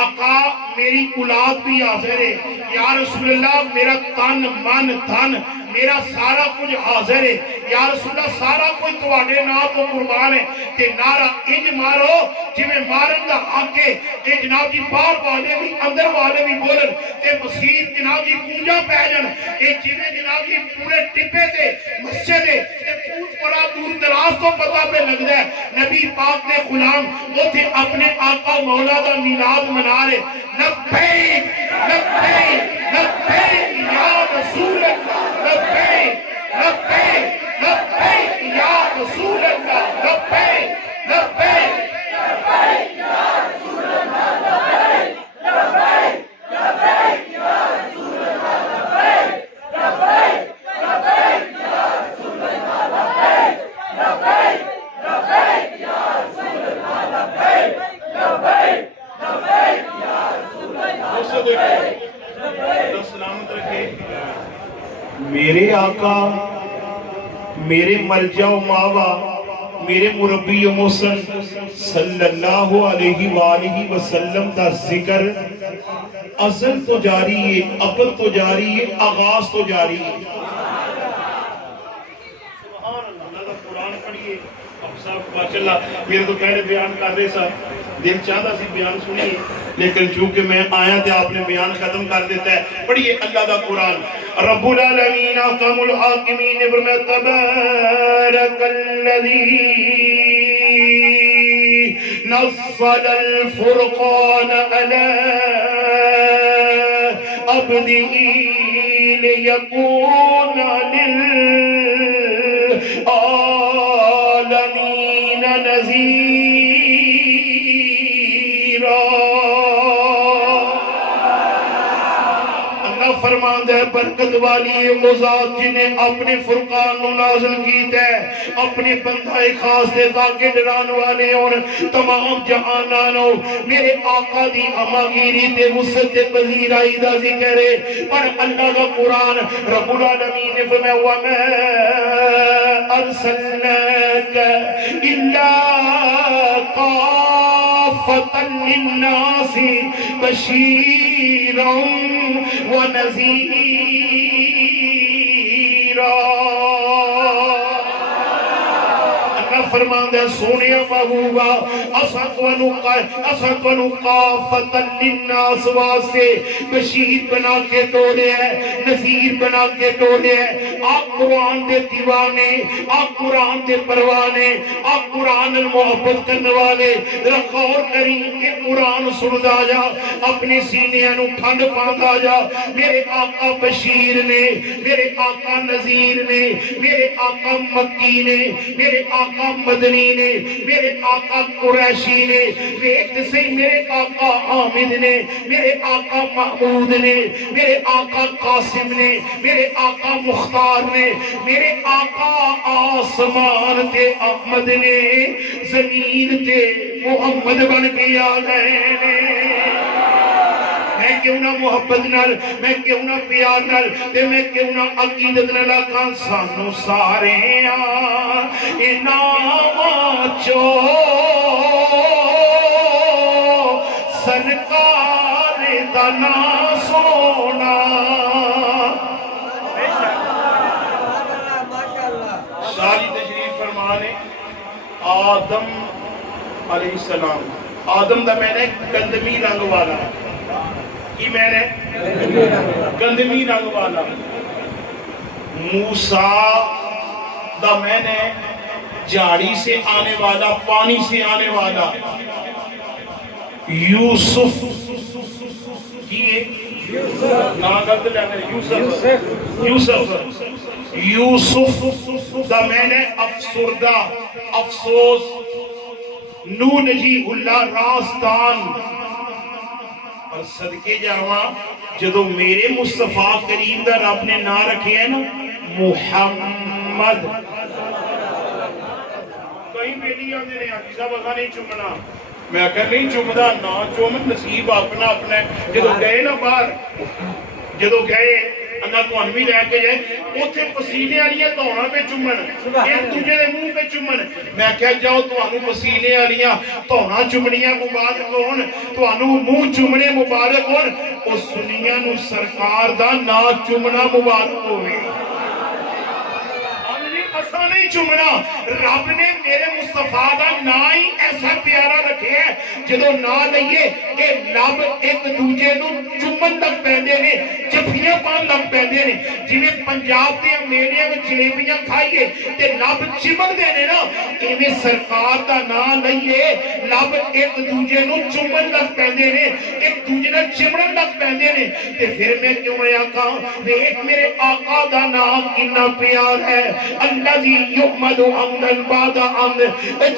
آقا میری اولاد بھی حاضر ہے یا رسول اللہ میرا تن من دھن میرا سارا کچھ حاضر ہے یا رسول اللہ سارا کچھ تواڈے نام تو قربان ہے. تے نعرہ انج مارو جویں مارن دا حق ہے. اے جناب جی باہر والے بھی اندر والے بھی بولن تے مسیح جناب جی گونجا پہ جان. اے جویں جناب جی پورے ٹپے تے مسجد ہے تے بڑا دور دراز تو پتہ پہ لگدا ہے نبی پاک نے غلام اوتھے اپنے آقا مولا دا میلاد منا رہے. لبیک لبیک لبیک یا رسول اللہ لبیک لبیک لبیک یا رسول اللہ لبیک لبیک لبیک یا رسول اللہ لبیک لبیک لبیک یا رسول اللہ لبیک لبیک لبیک یا رسول اللہ لبیک لبیک لبیک یا رسول اللہ لبیک لبیک لبیک یا رسول اللہ. سلامت رکھے میرے آقا میرے مرجع و ماوا میرے مربی و محسن صلی اللہ علیہ وآلہ وسلم دا ذکر ازل تو جاری ہے ابد تو جاری ہے آغاز تو جاری ہے. سبحان اللہ دا قرآن پڑھئے اب صاحب ماشاءاللہ میرے تو پہلے بیان کر رہے صاحب دل چاہتا سی بیان سنی لیکن چونکہ میں آیا تھے آپ نے بیان ختم کر دیتا ہے. پڑھئے اللہ دا قرآن رب العالمین احکم الحاکمین فرمایا تبارک الذی نزل الفرقان علی عبدی لیکون للعالمین نذیرا۔ اللہ فرماندہ ہے برکت والی وہ ذات جنہیں اپنے فرقان نو نازل کیتا ہے اپنے بندہ خاص دے تاکہ ڈران والے اور تمام جہانانوں میرے آقا دی اماگیری تے وسط تے پذیرائی دا ذکر ہے۔ پر اللہ کا قرآن رب العالمین نے فرمایا وَمَا أَرْسَلْنَاكَ إِلَّا كَافَّةً لِلنَّاسِ بَشِيرًا وَنَذِيرًا۔ فرماندہ سونیا محبوبہ اساں تانوں کافۃ للناس واسطے بشیر بنا کے توڑے ہے نذیر بنا کے توڑے ہے۔ آپ قرآن دے دیوانے آپ قرآن دے پروانے آپ قرآن محبت کرنے والے غور کریں کہ قرآن سندا جا اپنے سینے نو ٹھنڈ پاندا جا۔ میرے آقا بشیر نے میرے آقا نذیر نے میرے آقا مکی نے میرے آقا مدنی نے میرے آقا قریشی نے ویکھ سے میرے آقا حامد نے میرے آقا محمود نے میرے آقا قاسم نے میرے آقا مختار نے میرے آقا آسمان تے احمد نے زمین تے محمد بن کے آ گئے نے۔ میں کیوں نہ محبت نال میں کیوں نہ پیار نال تے میں کیوں نہ عقیدت نال آکھاں سانو سارے انعام چو سرکار دا نام سونا۔ ساری تشریف فرمانے آدم علیہ السلام آدم دا میں نے گندمی رنگ والا کی میں نے گندمی رنگ والا موسیٰ دا میں نے جاڑی سے آنے والا پانی سے آنے والا یوسف کیے یوسف دا میں نے افسردہ افسوس نو نجیب اللہ راستان اور صدقے جاواں جدو میرے مصطفیٰ کریم دا رب نے نہ رکھے ہے نا محمد کئی بیٹی آنے نے آتی صاحب اگا نہیں چمنا میں اگر نہیں چمدہ نا چومن نصیب اپنا اپنا جدو گئے نا باہر جدو گئے اللہ تو انوی رہ کے جائے اوتھے پسینے آلیاں تونا پہ چمن ایک دوجہ دے منہ پہ چمن میں کہہ جاؤ تو انو پسینے آلیاں تونا چمنیاں مبارک ہون تو انو منہ چمنے مبارک ہون اس سنیاں نو سرکار دا نا چمنا مبارک ہوئے۔ ایسا نہیں چمنا رب نے میرے مصطفیٰ دا نا ہی ایسا پیارا رکھے ہے جدو نا لئیے کہ لب ایک دوجے نو چمن لگ پہندے نے جفیاں پان لگ پہندے نے جنہیں پنجاب دے میلے میں جلیبیاں کھائیے تے لب چمن دے نے نا ایویں سرکار دا نا لئیے لب ایک دوجے نو چمن لگ پہندے نے ایک دوجے نو چمن لگ پہندے نے تے پھر میں کیوں آقا ایک میرے آقا دا نام کنا پیار ہے الذی یحمد حمدن بعد حمد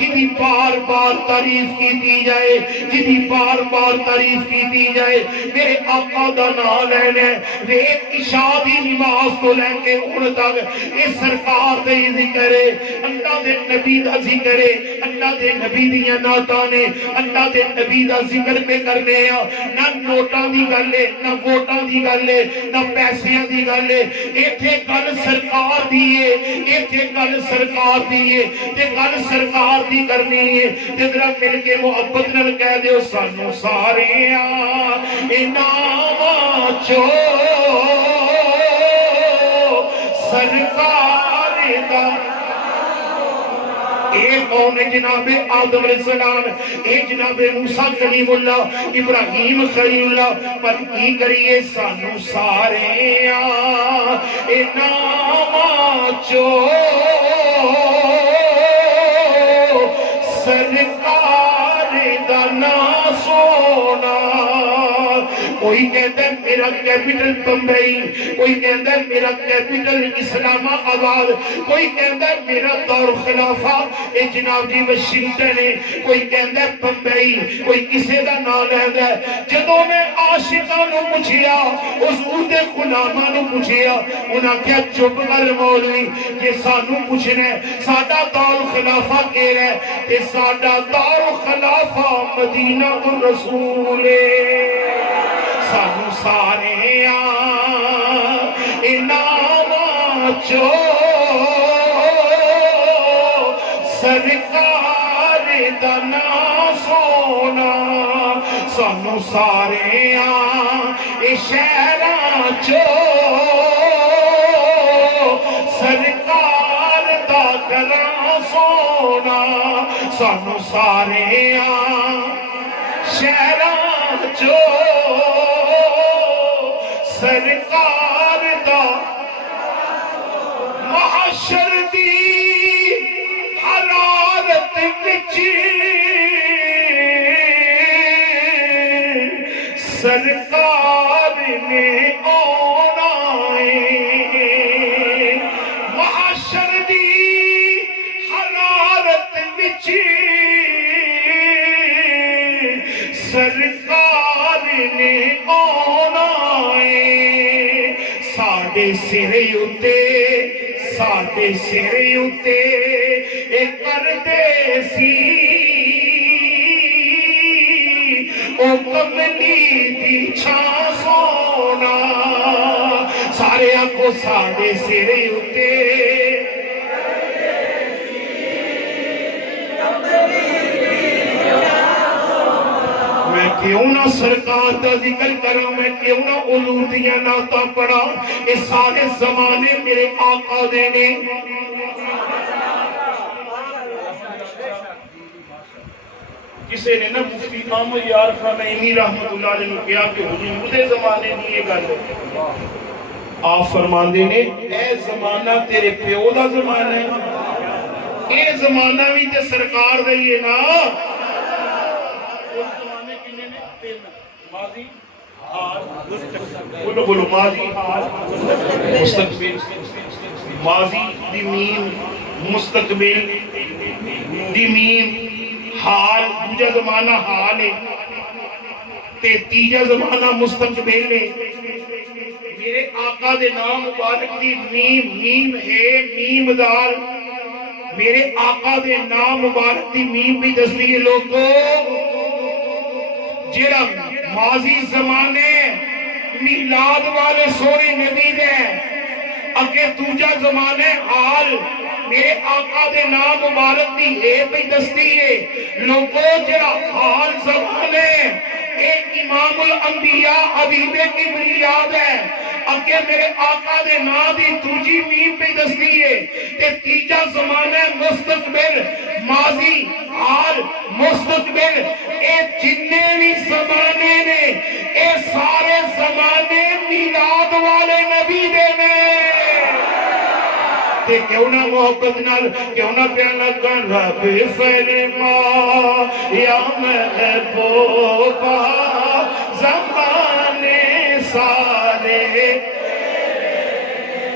جدی بار بار تعریف کی دی جائے جدی بار بار تعریف کی دی جائے میرے آقا دا نام لینے ایک عشاء دی نماز تو لے کے ان تک اس سرکار دے ذکر ہے اللہ دے نبی دا ذکر ہے اللہ دے نبی دیاں نعتاں اللہ دے نبی دا ذکر پہ کرنے ہیں نہ نوٹاں دی گل ہے نہ ووٹاں دی گل ہے نہ پیسیاں دی گل ہے ایتھے گل سرکار دی ہے ایتھے گل سرکار دی ہے تے گل سرکار دی کرنی ہے تے ذرا مل کے محبت نال کہہ دیو سانو سارے انعام چو سرکار دا۔ ایک قوم جناب آدم علیہ السلام ایک جناب موسیٰ کلیم اللہ ابراہیم خلیل اللہ پر کی کریے سانو سارے انعام چو سرکار دا نا سونا کوئی کہتا ہے میرا کیپٹل بمبئی، کوئی کہتا ہے میرا کیپٹل اسلام آباد، کوئی کہتا ہے میرا دار خلافہ اے جناب جی واشنگٹن ہے، کوئی کہتا ہے بمبئی، کوئی کسے دا نام لیتا ہے۔ جدوں میں عاشقاں نو پوچھیا، حضور دے غلاماں نو پوچھیا، انہاں کیا چپ کر مولوی، یہ سانو پوچھنا ہے ساڈا دار خلافہ کیڑا ہے، تے ساڈا دار خلافہ مدینہ الرسول سانو سارے انعام چو سرکار دا نام سونا، سانو سارے شہراں چو سرکار دا گھراں سونا، سانو سارے شہراں چو سرکار دا محشر دی حرارت وچ سرکار نے آنا ہے، محشر دی حرارت وچ سرکار نے آنا ہے، ساڈے سر اُتے ساڈے سر اُتے اے کردے سی او کملی دی چھاں سونا، سارے آنکھوں ساڈے سر اُتے میں کیوں نہ سرکار دا ذکر کرا، میں کیوں نہ حضور دیاں نعتاں پڑھا، اے سارے زمانے میرے آقا دے نے۔ کسے نے نا مفتی محمد یار خان نعیمی رحمت اللہ علیہ نے کہا کہ حضور دے زمانے دی یہ گل ہے، آپ فرماندے نے اے زمانہ تیرے پیو دا زمانہ ہے، اے زمانہ بھی تے سرکار دا ہی ہے نا۔ ماضی حال بولو بولو ماضی حال مستقبل، ماضی دی میم مستقبل دی میم حال، دوجا زمانہ حال ہے تے تیجا زمانہ مستقبل ہے۔ میرے آقا دے نام مبارک دی میم میم ہے میم دار، میرے آقا دے نام مبارک دی میم بھی دستی ہے لوگوں، جیڑا ماضی زمانے میلاد والے سونے نبی دے اگے دوجا زمانے حال میرے آقا دے نام مبارک دی ہے پہ دستی ہے لوگوں، جڑا حال زمانے اے امام الانبیاء حبیب کبریاد ہے، اگے میرے آقا دے نام دی دوجی میم پہ دستی ہے، تے تیجا زمانے مستقبل ماضی حال مستقبل، اے جننے بھی زمانے نے اے سارے زمانے میلاد والے نبی دے نے۔ تے کیوں نہ محبت نال کیوں نہ پیار لگن رب فرما یا محبوبہ زمانے سارے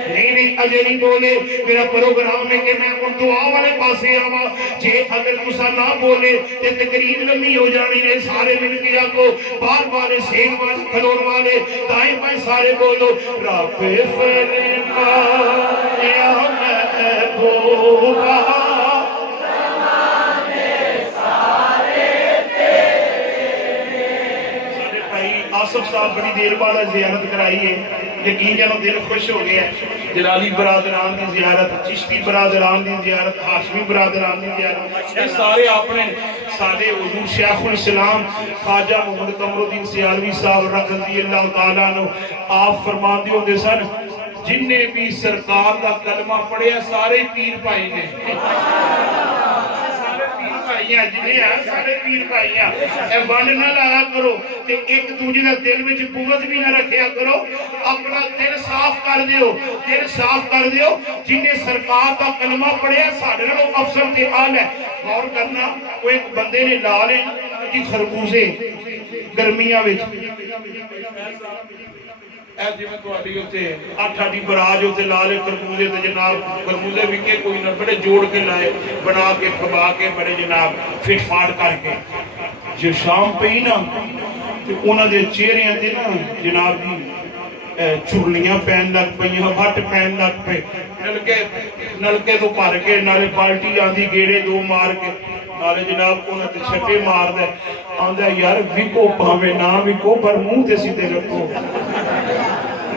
نہیں اجے نہیں بولے، میرا پروگرام ہے کہ میں ان دعا والے پاسے آوا، جے اگر تسا نہ بولے تے تقریر لمبی ہو جانی نے، سارے مل کے آگو بار والے سین والے کھلون والے دائیں بائیں سارے بولو رب فرما یا محبوبہ آصف صاحب بڑی دیر بعد زیارت کرائی ہے، یقین جانو دل خوش ہو گیا ہے۔ جلالی برادران دی زیارت، چشتی برادران دی زیارت، ہاشمی برادران دی زیارت، یہ سارے اپنے سارے حضور شیخ الاسلام خواجہ محمد قمر الدین سیالوی صاحب رضی اللہ تعالیٰ عنہ آپ فرمان دیو دے سن، جن نے بھی سرکار دا کلمہ پڑھیا سارے پیر پائی نے، جنہیں سارے پیر پائیاں اے ونڈ نہ لایا کرو تے ایک دوجہ دا دل وچ بغض بھی نہ رکھیا کرو، اپنا دل صاف کر دیو، دل صاف کر دیو۔ جنہیں سرکار دا کلمہ پڑھیا ساڑھے نو افسر تے آل ہے، غور کرنا وہ ایک بندے نے لالے کی خربوزے ਗਰਮੀਆਂ ਵਿੱਚ ਇਹ ਜਿਵੇਂ ਤੁਹਾਡੀ ਉੱਤੇ ਆਠਾਡੀ ਬਰਾਜ ਉੱਤੇ ਲਾ ਲੇ ਖਰਬੂਜ਼ੇ ਤੇ ਜਨਾਬ ਖਰਬੂਜ਼ੇ ਵਿਕੇ ਕੋਈ ਨਾ ਬੜੇ ਜੋੜ ਕੇ ਲਾਏ ਬਣਾ ਕੇ ਖਵਾ ਕੇ ਬੜੇ ਜਨਾਬ ਫਿਟ ਫਾੜ ਕਰਕੇ ਜੇ ਸ਼ਾਮ ਪਈ ਨਾ ਤੇ ਉਹਨਾਂ ਦੇ ਚਿਹਰਿਆਂ ਤੇ ਨਾ ਜਨਾਬ ਜੀ ਚੁਰਲੀਆਂ ਪੈਣ ਲੱਗ ਪਈਆਂ ਵੱਟ ਪੈਣ ਲੱਗ ਪਏ ਨਲਕੇ ਤੋਂ ਭਰ ਕੇ ਨਾਲੇ ਬਾਲਟੀ ਆਂਦੀ ਗੇੜੇ ਦੋ ਮਾਰ ਕੇ ਨਾਲੇ ਜਨਾਬ ਉਹਨਾਂ ਤੇ ਛੱਟੇ ਮਾਰਦਾ ਆਂਦਾ ਯਾਰ ਵਿਕੋ ਭਾਵੇਂ ਨਾ ਵਿਕੋ ਪਰ ਮੂੰਹ ਤੇ ਸਿੱਧੇ ਰੱਖੋ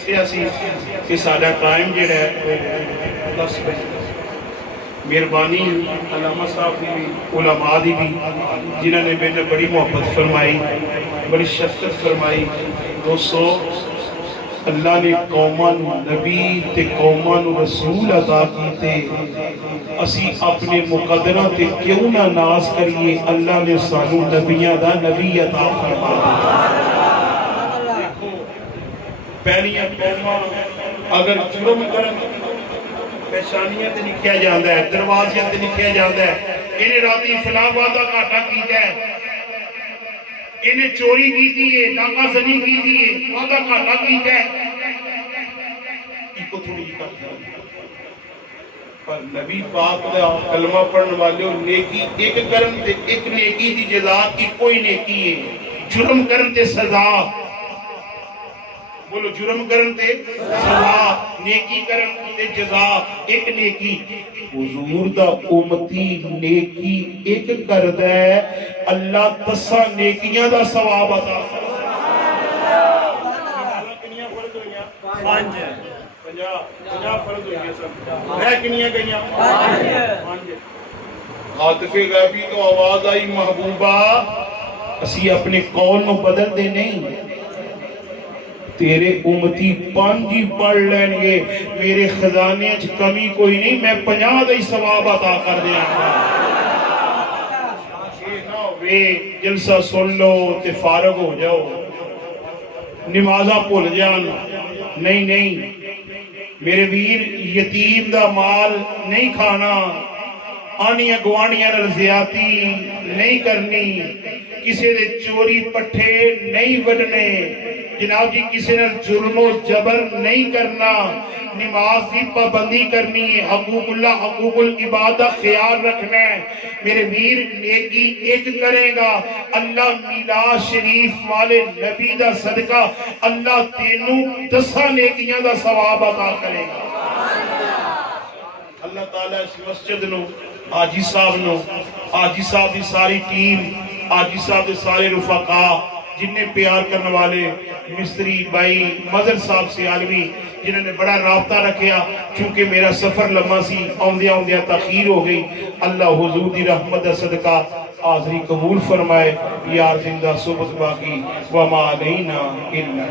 دسیا سی کہ ساڈا ٹائم جڑا ہے 10 بجے مہربانی علامہ صاحب کی بھی علماء دی بھی جنہوں نے میرے بڑی محبت فرمائی بڑی شفقت فرمائی دوستو اللہ نے قوماں نو نبی تے قوماں نو رسول عطا کیتے اسی اپنے مقدرہ تے کیوں نہ ناز کریے اللہ نے سانو نبیاں دا نبی عطا فرمایا دیکھو پہلیاں قوماں اگر جرم کرن پیشانیاں تے لکھیا جاندا ہے دروازیاں تے لکھیا جاندا ہے انہیں راتی فلاں وعدہ گھاٹا کیتا ہے انہیں چوری کیتی ہے ڈاکہ زنی کیتی ہے وعدہ گھاٹا کیتا ہے ایک تھوڑی جی کرتا ہے پر نبی پاک دا کلمہ پڑھن والے نیکی ایک کرن تے ایک نیکی دی جزا کی کوئی نیکی ہے جرم کرن تے سزا بولو جرم کرن تے سزا نیکی کرن تے جزا ایک نیکی حضور دا امتی نیکی ایک کردا ہے اللہ تسا نیکیاں دا ثواب عطا کنیاں فرض ہوئیاں 50 فرض ہوئیاں سب رہ کنیاں گئیاں 5 عاطف غیبی تو آواز آئی محبوبہ اسی اپنے قول نو بدل دے نہیں تیرے امتی 5 ہی پڑھ لین گے میرے خزانے اچھ کمی کوئی نہیں میں 50 دے ثواب عطا کر دیا جلسہ سن لو تے فارغ ہو جاؤ نمازہ بھول جان نہیں میرے ویر یتیم دا مال نہیں کھانا آنیاں گوانیاں زیادتی نہیں کرنی کسی دے چوری پٹھے نہیں وڈنے جناب جی کسی نے جرم و جبر نہیں کرنا نماز کی پابندی کرنی ہے حقوق اللہ حقوق العباد کا خیال رکھنا ہے میرے ویر نیکی ایک کرے گا اللہ میلاد شریف والے نبی دا صدقہ اللہ تینوں 10 نیکیاں دا ثواب عطا کرے گا اللہ تعالیٰ اس مسجد نو آجی صاحب دی ساری ٹیم آجی صاحب دی سارے رفقاء جنہیں پیار کرنے والے مستری بائی مظہر صاحب سے عالمی جنہوں نے بڑا رابطہ رکھیا چونکہ میرا سفر لمحہ سی آمدیا تاخیر ہو گئی اللہ حضور دی رحمت صدقہ حاضری قبول فرمائے یار زندہ صحبت باقی وما علینا الا